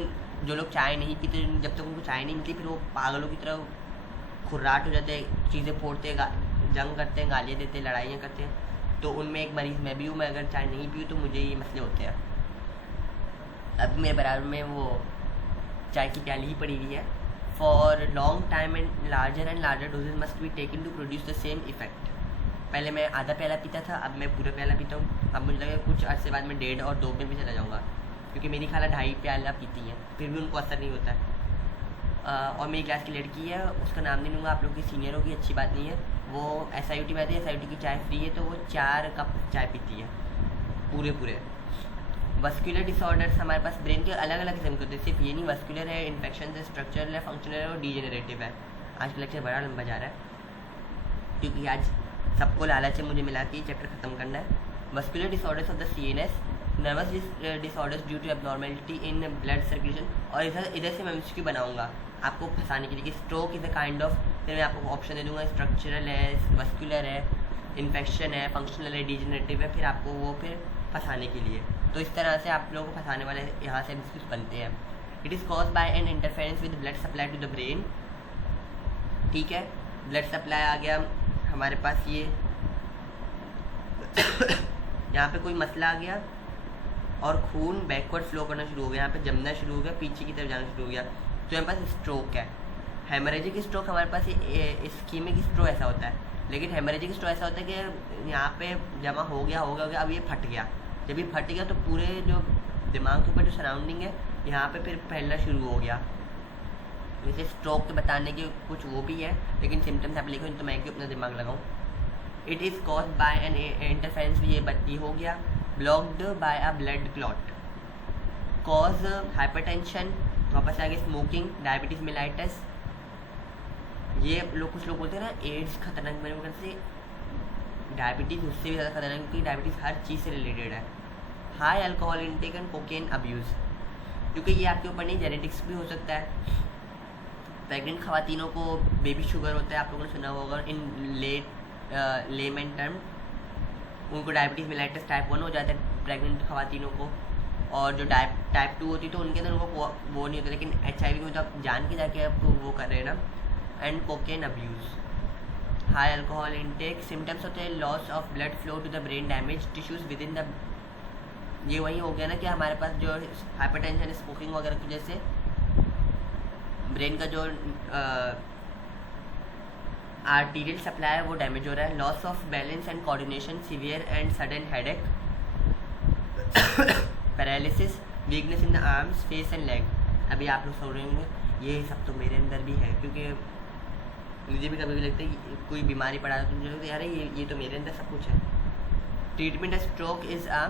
जो लोग चाय नहीं पीते, जब तक उनको चाय नहीं मिलती फिर वो पागलों की तरह खुर्राट हो जाते हैं, चीज़ें फोड़ते हैं, जंग करते हैं, गालियाँ देते हैं, लड़ाइयाँ करते हैं। तो उनमें एक मरीज़ मैं भी हूँ। मैं अगर चाय नहीं पीऊँ तो मुझे ये मसले होते हैं। अब मेरे बराबर में वो चाय की प्याली ही पड़ी हुई है। For long time and larger doses must be taken to produce the same effect. पहले मैं आधा प्याला पीता था, अब मैं पूरा प्याला पीता हूँ। अब मुझे लगा कुछ अर्से बाद मैं 1.5 और 2 में भी चला जाऊँगा क्योंकि मेरी खाला 2.5 प्याला पीती हैं फिर भी उनको असर नहीं होता है। और मेरी क्लास की लड़की है, उसका नाम नहीं लूँगा, आप लोग की सीनियर होगी, अच्छी बात नहीं है। वो SIUT में आती है, SIUT की चाय फ्री है तो वो 4 कप चाय पीती है पूरे। वस्कुलर डिसऑर्डर्स हमारे पास ब्रेन के अलग अलग किस्म के होते हैं, सिर्फ ये नहीं, वस्कुलर है, इन्फेक्शन है, स्ट्रक्चरल है, फंक्शनल है और डिजेनरेटिव है। आज का लेक्चर बड़ा लंबा जा रहा है क्योंकि आज सबको लालच है मुझे मिला के चैप्टर ख़त्म करना है। Vascular disorders of the CNS, nervous disorders due to abnormality in blood circulation. और इधर से मैं MCQ बनाऊंगा आपको फंसाने के लिए कि stroke is a kind of, फिर मैं आपको ऑप्शन दे दूंगा, स्ट्रक्चरल है, वस्कुलर है, इन्फेक्शन है, फंक्शनल है, डिजेनरेटिव है, फिर आपको वो फिर फंसाने के लिए। तो इस तरह से आप लोगों को फंसाने वाले यहाँ से MCQs बनते हैं। It is cause by an interference with blood supply to the brain. ठीक है, ब्लड सप्लाई आ गया हमारे पास, ये यहाँ पे कोई मसला आ गया और खून बैकवर्ड फ्लो करना शुरू हो गया, यहाँ पे जमना शुरू हो गया, पीछे की तरफ जाना शुरू हो गया, तो यहाँ पास स्ट्रोक है। हेमरेजिक स्ट्रोक हमारे पास इस्कीमिक स्ट्रोक ऐसा होता है, लेकिन हेमरेजिक स्ट्रोक ऐसा होता है कि यहाँ पे जमा हो गया, अब ये फट गया। जब ये फट गया तो पूरे जो दिमाग के ऊपर जो सराउंडिंग है यहाँ पे फिर फैलना शुरू हो गया। वैसे स्ट्रोक तो बताने के कुछ वो भी है, लेकिन सिम्टम्स आप लिखो तो मैं क्यों अपना दिमाग लगाऊँ। It is cause by an interference, ये हो गया। Blocked by a blood clot, cause hypertension, वापस आ गया स्मोकिंग, डायबिटीज़ मेलाइटस। ये लोग कुछ लोग बोलते हैं ना एड्स खतरनाक, मेरे ख्याल से डायबिटीज़ उससे भी ज़्यादा खतरनाक क्योंकि डायबिटीज़ हर चीज़ से रिलेटेड है। High alcohol intake and cocaine abuse, क्योंकि ये आपके ऊपर नहीं जेनेटिक्स भी हो सकता है। प्रेग्नेंट खवातीनों को बेबी शुगर होता है, आप लोगों ने सुना होगा इन लेमन टर्म। उनको डायबिटीज़ मेलाइटस टाइप 1 हो जाता है प्रेग्नेंट खवातीनों को, और जो टाइप 2 होती है तो उनके अंदर उनको वो नहीं होता, लेकिन HIV में तो आप जान के जाके आप वो कर रहे हैं ना। And cocaine abuse, high alcohol intake, symptoms होते हैं loss of blood flow to the brain, damage tissues within the. ये वही हो गया ना कि हमारे पास जो हाइपरटेंशन, स्मोकिंग वगैरह की वजह से ब्रेन का जो आर्टीरियल सप्लाई है वो डैमेज हो रहा है। Loss of balance and coordination, severe and sudden headache, paralysis, weakness in the arms, face and leg. अभी आप लोग सोच रहे होंगे ये सब तो मेरे अंदर भी है, क्योंकि मुझे भी कभी भी लगता है कि कोई बीमारी पड़ा है तो मुझे लगता है यार ये तो मेरे अंदर सब कुछ है। Treatment of stroke is a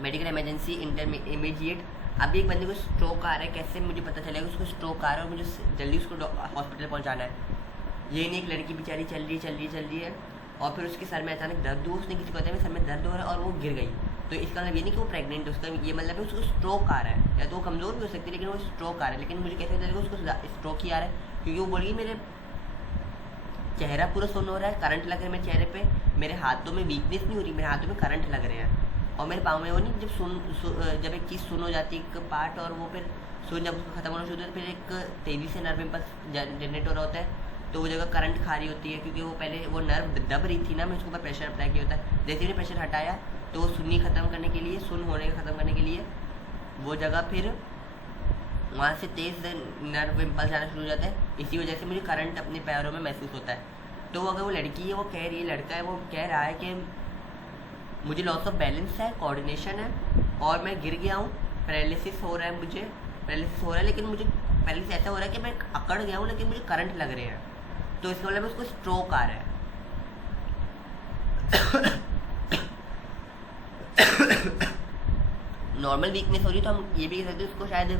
medical emergency immediate. अभी एक बंदे को स्ट्रोक आ रहा है, कैसे मुझे पता चलेगा उसको स्ट्रोक आ रहा है और मुझे जल्दी उसको हॉस्पिटल पहुंचाना है। ये नहीं एक लड़की बेचारी चल रही है और फिर उसके सर में अचानक दर्द हुआ, उसने किसी को बताया सर में दर्द हो रहा है और वो गिर गई, तो इसका मतलब ये नहीं कि वो प्रेग्नेंट है, उसका ये मतलब है उसको स्ट्रोक आ रहा है। या तो वो कमज़ोर भी हो सकती है लेकिन वो स्ट्रोक आ रहा है। लेकिन मुझे कैसे पता चलेगा उसको स्ट्रोक ही आ रहा है? क्योंकि वो बोली मेरे चेहरा पूरा सुन्न हो रहा है, करंट लग रहा है मेरे चेहरे पे, मेरे हाथों में वीकनेस नहीं हो रही, मेरे हाथों में करंट लग रहे हैं, और मेरे पाँव में वो नहीं जब एक चीज़ सुन हो जाती है एक पार्ट और वो फिर सुन जब उसको खत्म होना शुरू होता है फिर एक तेज़ी से नर्व इम्पल्स जनरेट हो रहा होता है, तो वो जगह करंट खा रही होती है क्योंकि वो पहले वो नर्व दब रही थी ना, मैं उसके ऊपर प्रेशर अप्लाई किया होता है। जैसे ही प्रेशर हटाया तो वो सुन्नी ख़त्म करने के लिए, सुन होने का ख़त्म करने के लिए वो जगह फिर वहाँ से तेज़ नर्व इम्पल्स आना शुरू हो जाता है। इसी वजह से मुझे करंट अपने पैरों में महसूस होता है। तो अगर वो लड़की है, वो कह रही है, लड़का है, वो कह रहा है कि मुझे लॉस ऑफ बैलेंस है, कोऑर्डिनेशन है और मैं गिर गया हूँ, पैरालिसिस हो रहा है, लेकिन मुझे पैरालिसिस ऐसा हो रहा है कि मैं अकड़ गया हूँ लेकिन मुझे करंट लग रहे हैं, तो इसका मतलब उसको स्ट्रोक आ रहा है। नॉर्मल वीकनेस हो रही तो हम ये भी कह सकते हैं उसको शायद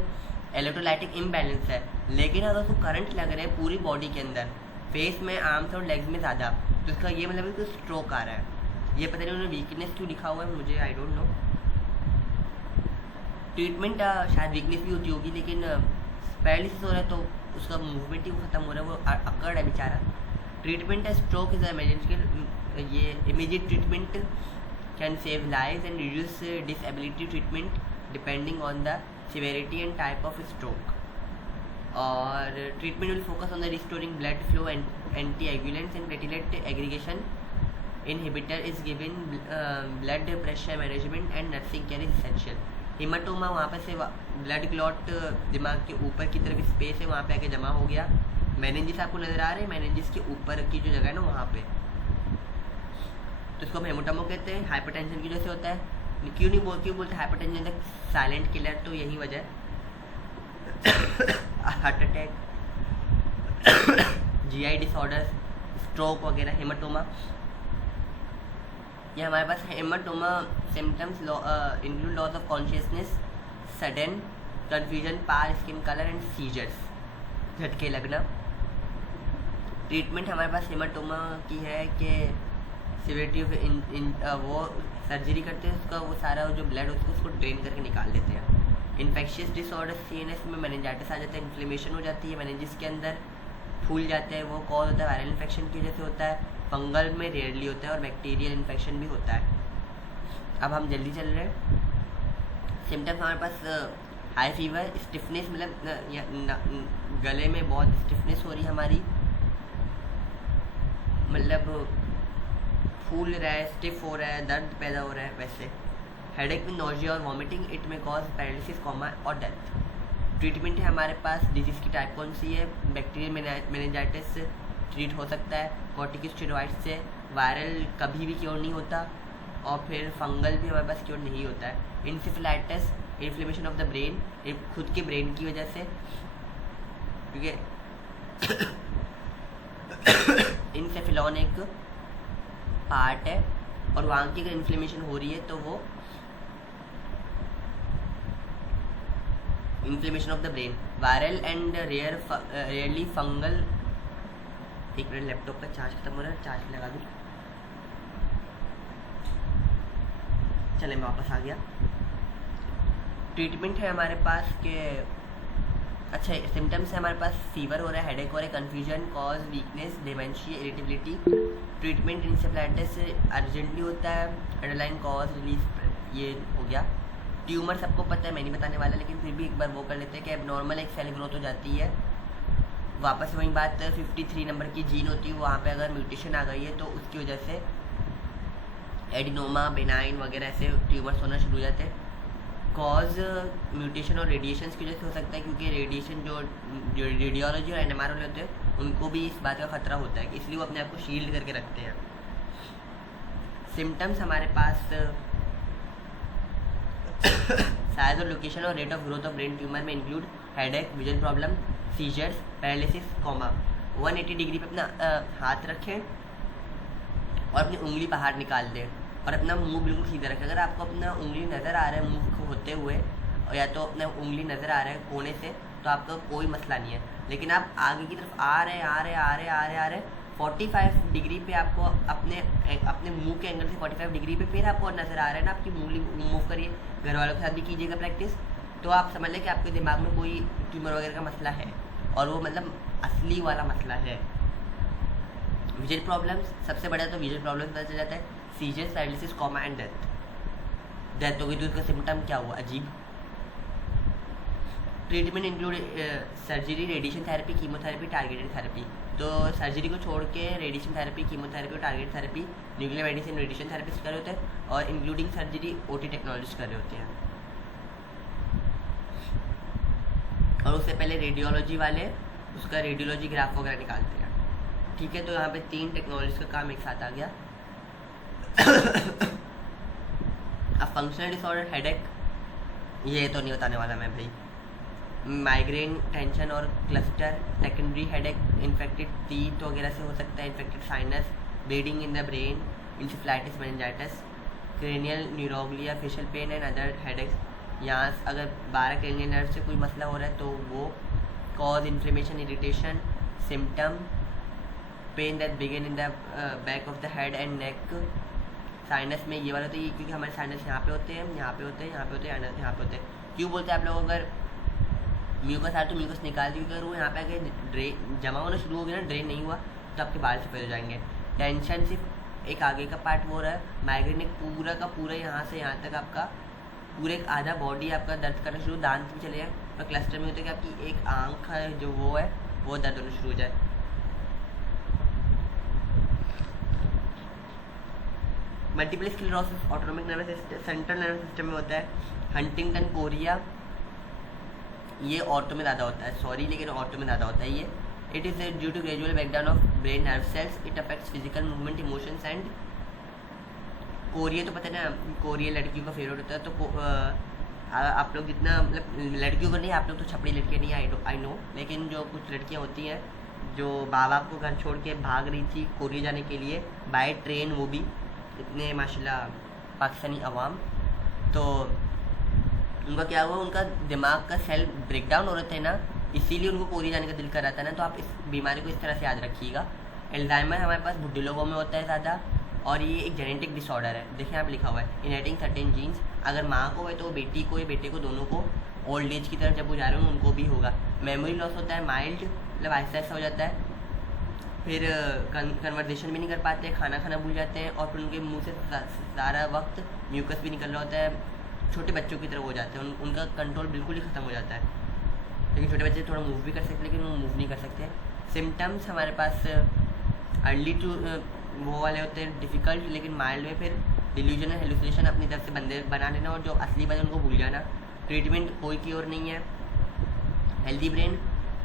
इलेक्ट्रोलाइटिक इम्बैलेंस है, लेकिन अगर उसको करंट लग रहा है पूरी बॉडी के अंदर, फेस में, आर्म्स और लेग्स में ज़्यादा, तो इसका ये मतलब है कि स्ट्रोक आ रहा है। ये पता नहीं उन्होंने वीकनेस क्यों लिखा हुआ है, मुझे आई डोंट नो। ट्रीटमेंट शायद वीकनेस भी होती होगी, लेकिन पैरालिसिस हो रहा है तो उसका मूवमेंट ही ख़त्म हो रहा है, वो अकड़ है बेचारा। ट्रीटमेंट स्ट्रोक इज इमरजेंसी, ये immediate treatment can save lives and reduce disability. Treatment depending on the severity and type of stroke. और treatment will focus on the restoring blood flow and anticoagulants and platelet aggregation inhibitor is given, blood pressure management and nursing care is essential. Haematoma वहाँ पर से blood clot दिमाग के ऊपर की तरफ space है वहाँ पे आके जमा हो गया। मेनिंजिस आपको नज़र आ रहे हैं, मेनिंजिस के ऊपर की जो जगह है ना वहाँ पे, तो इसको हम हेमोटोमा कहते हैं। हाइपरटेंशन की वजह से होता है। क्यों बोलते हाइपरटेंशन तक साइलेंट किलर, तो यही वजह है। Heart attack, GI disorders, stroke वगैरह, हेमाटोमा। ये हमारे पास haematoma symptoms include loss of consciousness, sudden confusion, pale skin colour and seizures, झटके लगना। ट्रीटमेंट हमारे पास हेमाटोमा की है कि सिवियरिटी ऑफ वो सर्जरी करते हैं, उसका वो सारा जो ब्लड होता है उसको ड्रेन करके निकाल देते हैं। इन्फेक्शियस डिसऑर्डर, सीएनएस में मेनिंजाइटिस आ जाता है, इन्फ्लेमेशन हो जाती है, मेनिंजिस के अंदर फूल जाते हैं, वो कॉज होता है वायरल इन्फेक्शन की वजह से होता है। फंगल में रेयरली होता है और बैक्टीरियल इन्फेक्शन भी होता है। अब हम जल्दी चल रहे हैं। सिम्टम्स हमारे पास हाई फीवर, स्टिफनेस, मतलब गले में बहुत स्टिफनेस हो रही है हमारी, मतलब फूल रहा है, स्टिफ हो रहा है, दर्द पैदा हो रहा है वैसे। हेडेक में नोजिया और वॉमिटिंग, इट में कॉज पैरालिसिस, कोमा और डेथ। ट्रीटमेंट है हमारे पास, डिजीज़ की टाइप कौन सी है, बैक्टीरियल मेनिंजाइटिस ट्रीट हो सकता है कॉर्टिकोस्टेरॉइड से, वायरल कभी भी क्योर नहीं होता, और फिर फंगल भी हमारे पास क्योर नहीं होता है। Encephalitis, inflammation of the brain, खुद के ब्रेन की वजह से, क्योंकि इंसेफेलॉन एक पार्ट है और वहाँ की अगर इन्फ्लेमेशन हो रही है तो वो inflammation of the brain. Viral and rarely fungal. एक मिनट, लैपटॉप का चार्ज खत्म हो रहा है, चार्ज लगा दूँ। चले, मैं वापस आ गया। ट्रीटमेंट है हमारे पास के, अच्छा सिम्टम्स है हमारे पास, फीवर हो रहा है, हेडेक हो रहा है, confusion, cause weakness, dementia, irritability. Treatment encephalitis urgently होता है, एडलाइन कॉज रिलीज, ये हो गया। ट्यूमर सबको पता है, मैं नहीं बताने वाला, लेकिन फिर भी एक बार वो कर लेते हैं कि एबनॉर्मल एक सेल ग्रोथ हो जाती है। वापस वही बात, 53 नंबर की जीन होती है, वहाँ पे अगर म्यूटेशन आ गई है तो उसकी वजह से एडिनोमा, बेनाइन वगैरह ऐसे ट्यूमर्स होना शुरू हो जाते हैं। कॉज म्यूटेशन और रेडिएशन की वजह से हो सकता है, क्योंकि रेडिएशन जो रेडियोलॉजी और एनएमआर वाले होते हैं उनको भी इस बात का खतरा होता है, इसलिए वो अपने आप को शील्ड करके रखते हैं। सिम्टम्स हमारे पास साइज और लोकेशन और rate of growth of brain tumour में include headache, vision problem, seizures, paralysis, coma. 180 degree पे अपना हाथ रखें और अपनी उंगली बाहर निकाल दें और अपना मुंह बिल्कुल सीधा रखें। अगर आपको अपना उंगली नज़र आ रहा है मुंह को होते हुए, और या तो अपना उंगली नज़र आ रहा है कोने से, तो आपका कोई मसला नहीं है। लेकिन आप आगे की तरफ आ रहे 45 डिग्री पे आपको अपने मुंह के एंगल से 45 डिग्री पे फिर आपको नज़र आ रहा है ना, आपकी उंगली मूव करिए। घर वालों के साथ भी कीजिएगा प्रैक्टिस, तो आप समझ लें कि आपके दिमाग में कोई ट्यूमर वगैरह का मसला है, और वो मतलब असली वाला मसला है। विजुअल प्रॉब्लम्स, सबसे बड़ा तो विजुअल प्रॉब्लम्स पता चल जाता है, seizures, paralysis, coma and death होगी तो उसका सिम्टम क्या हुआ, अजीब। Treatment include surgery, radiation therapy, chemotherapy, targeted therapy. तो सर्जरी को छोड़ के रेडिएशन थेरेपी, कीमोथेरेपी और targeted therapy, nuclear medicine, radiation therapist कर रहे होते हैं, और इंक्लूडिंग सर्जरी ओटी टेक्नोलॉजिस्ट कर रहे होते हैं। और उससे पहले रेडियोलॉजी वाले उसका रेडियोलॉजी ग्राफ वगैरह निकालते हैं। ठीक है, तो यहाँ पे 3 टेक्नोलॉजीज का काम एक साथ आ गया। अब फंक्शनल डिसऑर्डर, हेडेक, ये तो नहीं बताने वाला मैं भाई। माइग्रेन, टेंशन और cluster, secondary headache infected teeth वगैरह से हो सकता है, infected sinus, bleeding in the brain, encephalitis, meningitis, cranial neuroglia, facial pen and other headaches. यहाँ अगर 12 क्रेनियल नर्व से कोई मसला हो रहा है तो वो। Cause, inflammation, irritation, symptom, pain that begin in the back of the head and neck. Sinus में ये वाला होता है, क्योंकि हमारे साइनस यहाँ पे होते हैं, यहाँ पे होते हैं, यहाँ पे होते हैं, यहाँ पे होते हैं। क्यों बोलते हैं आप लोग, अगर म्यूकस आए तो म्यूकस निकाल दी, अगर वो यहाँ पे आके ड्रेन जमा होना शुरू हो गया ना, ड्रेन नहीं हुआ तो आपके बाल सफ़ेद हो जाएंगे। टेंशन सिर्फ एक आगे का पार्ट हो रहा है, माइग्रेन एक पूरा का पूरा यहाँ से यहाँ तक आपका पूरे एक आधा बॉडी आपका दर्द करना शुरू, दांत भी चले जाए। और क्लस्टर में होता है कि आपकी एक आँख है जो वो है वो दर्द होना शुरू हो जाए। Multiple sclerosis autonomic nervous system, central nervous system में होता है। हंटिंगटन कोरिया, ये औरतों में ज़्यादा होता है, सॉरी लेकिन औरतों में ज़्यादा होता है ये। It is due to gradual breakdown of brain nerve cells, it affects physical movement, emotions and. Chorea तो पता है ना, कोरिया लड़कियों का फेवरेट होता है। तो आप लोग जितना मतलब लड़कियों को नहीं, आप लोग तो छपड़ी लड़कियाँ नहीं, आई नो, लेकिन जो कुछ लड़कियाँ होती हैं जो माँ बाप को घर छोड़ के भाग रही थी कोरिया जाने के लिए बाय ट्रेन, वो भी इतने माशाल्लाह पाकिस्तानी अवाम, तो उनका क्या हुआ, उनका दिमाग का सेल ब्रेकडाउन हो रहे थे ना, इसीलिए उनको कोरिया जाने का दिल कर रहा था ना। तो आप इस बीमारी को इस तरह से याद रखिएगा। एल्जाइमर हमारे पास बुढ़े लोगों में होता है ज़्यादा, और ये एक जेनेटिक डिसऑर्डर है। देखिए आप लिखा हुआ है इनहेरिटिंग सर्टेन जीन्स, अगर माँ को है तो बेटी को या बेटे को, दोनों को ओल्ड एज की तरफ जब वो जा रहे हो उनको भी होगा। मेमोरी लॉस होता है माइल्ड, मतलब आहिस्ता आहिस्ता हो जाता है। फिर कन्वर्सेशन भी नहीं कर पाते, खाना खाना भूल जाते हैं, और फिर उनके मुंह से सारा वक्त म्यूकस भी निकल रहा होता है, छोटे बच्चों की तरह हो जाते हैं, उनका कंट्रोल बिल्कुल ही ख़त्म हो जाता है। लेकिन छोटे बच्चे थोड़ा मूव भी कर सकते हैं, लेकिन वो मूव नहीं कर सकते। सिम्टम्स हमारे पास अर्ली टू वो वाले होते हैं डिफ़िकल्ट, लेकिन माइल्ड में फिर डिल्यूजन एंड हेलुसिनेशन अपनी तरफ से बंदे बना लेना, और जो असली बंदे उनको भूल जाना। ट्रीटमेंट कोई क्योर नहीं है। हेल्दी ब्रेन,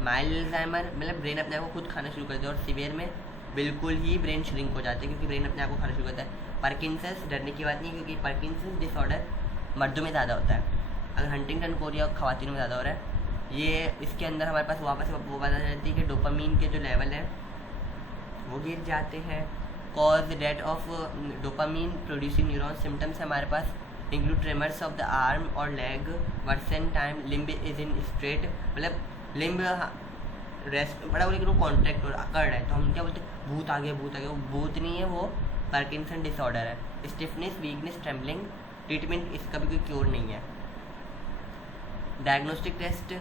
माइल्ड अल्जाइमर, मतलब ब्रेन अपने आप को खुद खाना शुरू कर दे, और सीवियर में बिल्कुल ही ब्रेन श्रिंक हो जाते हैं, क्योंकि ब्रेन अपने आप को खाना शुरू करता है। पार्किंसंस, डरने की बात नहीं, क्योंकि पार्किंसंस डिसऑर्डर मर्दों में ज़्यादा होता है, अगर हंटिंगटन कोरिया खवातीनों में ज़्यादा हो रहा है। ये इसके अंदर हमारे पास वापस वो बात आ जाती है कि डोपामीन के जो लेवल हैं वो गिर जाते हैं। Cause death of dopamine producing neuron. Symptoms हमारे पास include tremors of the arm और leg, worsen time, limb is in straight, मतलब लिम्ब रेस्ट बड़ा हो लेकिन वो कॉन्ट्रैक्ट और अकड़ है, तो हम क्या बोलते हैं भूत आ गया, भूत आ गया। वो भूत नहीं है, वो पार्किंसन डिसऑर्डर है। Stiffness, weakness, trembling. ट्रीटमेंट इसका भी कोई क्योर नहीं है। डायग्नोस्टिक टेस्ट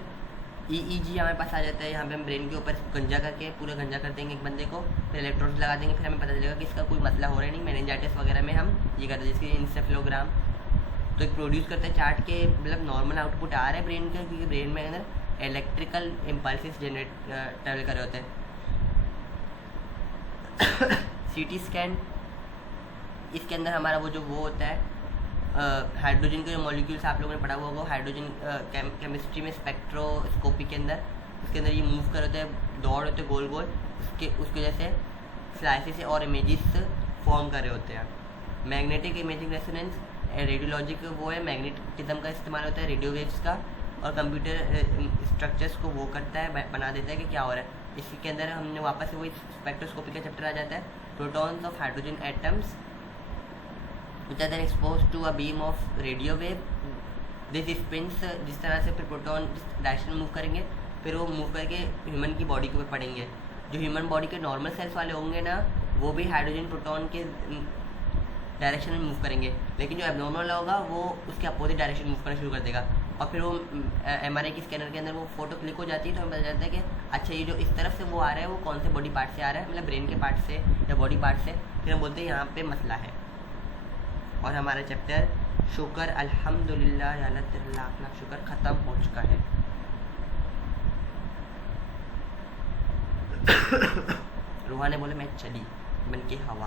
EEG हमारे पास आ जाता है, यहाँ पे हम ब्रेन के ऊपर गंजा करके पूरा गंजा कर देंगे एक बंदे को, फिर इलेक्ट्रोड्स लगा देंगे, फिर हमें पता चलेगा कि इसका कोई मसला हो रहा है नहीं। मेनिंजाइटिस वगैरह में हम ये करते हैं, जिसकी इंसेफ्लोग्राम तो एक प्रोड्यूस करते हैं चार्ट के, मतलब नॉर्मल आउटपुट आ रहा है ब्रेन का, क्योंकि ब्रेन में अंदर इलेक्ट्रिकल इम्पल्सिस जनरेट ट्रेवल कर रहे होते हैं। CT स्कैन, इसके अंदर हमारा वो होता है हाइड्रोजन के जो मॉलिक्यूल्स आप लोगों ने पढ़ा हुआ होगा, हाइड्रोजन केमिस्ट्री में स्पेक्ट्रोस्कोपी के अंदर, उसके अंदर ये मूव कर होते हैं, दौड़ होते हैं गोल गोल, उसके वजह से स्लाइसिस और इमेजेस फॉर्म कर रहे होते हैं। मैग्नेटिक इमेजिंग रेजोनेंस, रेडियोलॉजिक वो है, मैग्नेटिज्म का इस्तेमाल होता है, रेडियो वेव्स का। और कंप्यूटर स्ट्रक्चर्स को वो करता है, बना देता है कि क्या हो रहा है। इसके अंदर हमने वापस से वही स्पेक्ट्रोस्कोपी का चैप्टर आ जाता है, protons of hydrogen atoms which are then exposed to a beam of radio wave. This spins, जिस तरह से फिर प्रोटॉन जिस डायरेक्शन में मूव करेंगे, फिर वो मूव करके ह्यूमन की बॉडी के ऊपर पड़ेंगे। जो ह्यूमन बॉडी के नॉर्मल सेल्स वाले होंगे ना, वो भी हाइड्रोजन प्रोटॉन के डायरेक्शन में मूव करेंगे, लेकिन जो एबनॉर्मल होगा वो उसके अपोजिट डायरेक्शन में मूव करना शुरू कर देगा। और फिर वो MRI की स्कैनर के अंदर वो फोटो क्लिक हो जाती है, तो हमें पता चलता है कि अच्छा ये जो इस तरफ से वो आ रहा है वो कौन से बॉडी पार्ट से आ रहा है, मतलब ब्रेन के पार्ट से या बॉडी पार्ट से। फिर हम बोलते हैं यहाँ पे मसला है। और हमारा चैप्टर शुक्र अल्हम्दुलिल्लाह या अल्लाह तेरा लाख लाख शुक्र ख़त्म हो चुका है। रूहा ने बोला मैं चली बन के हवा।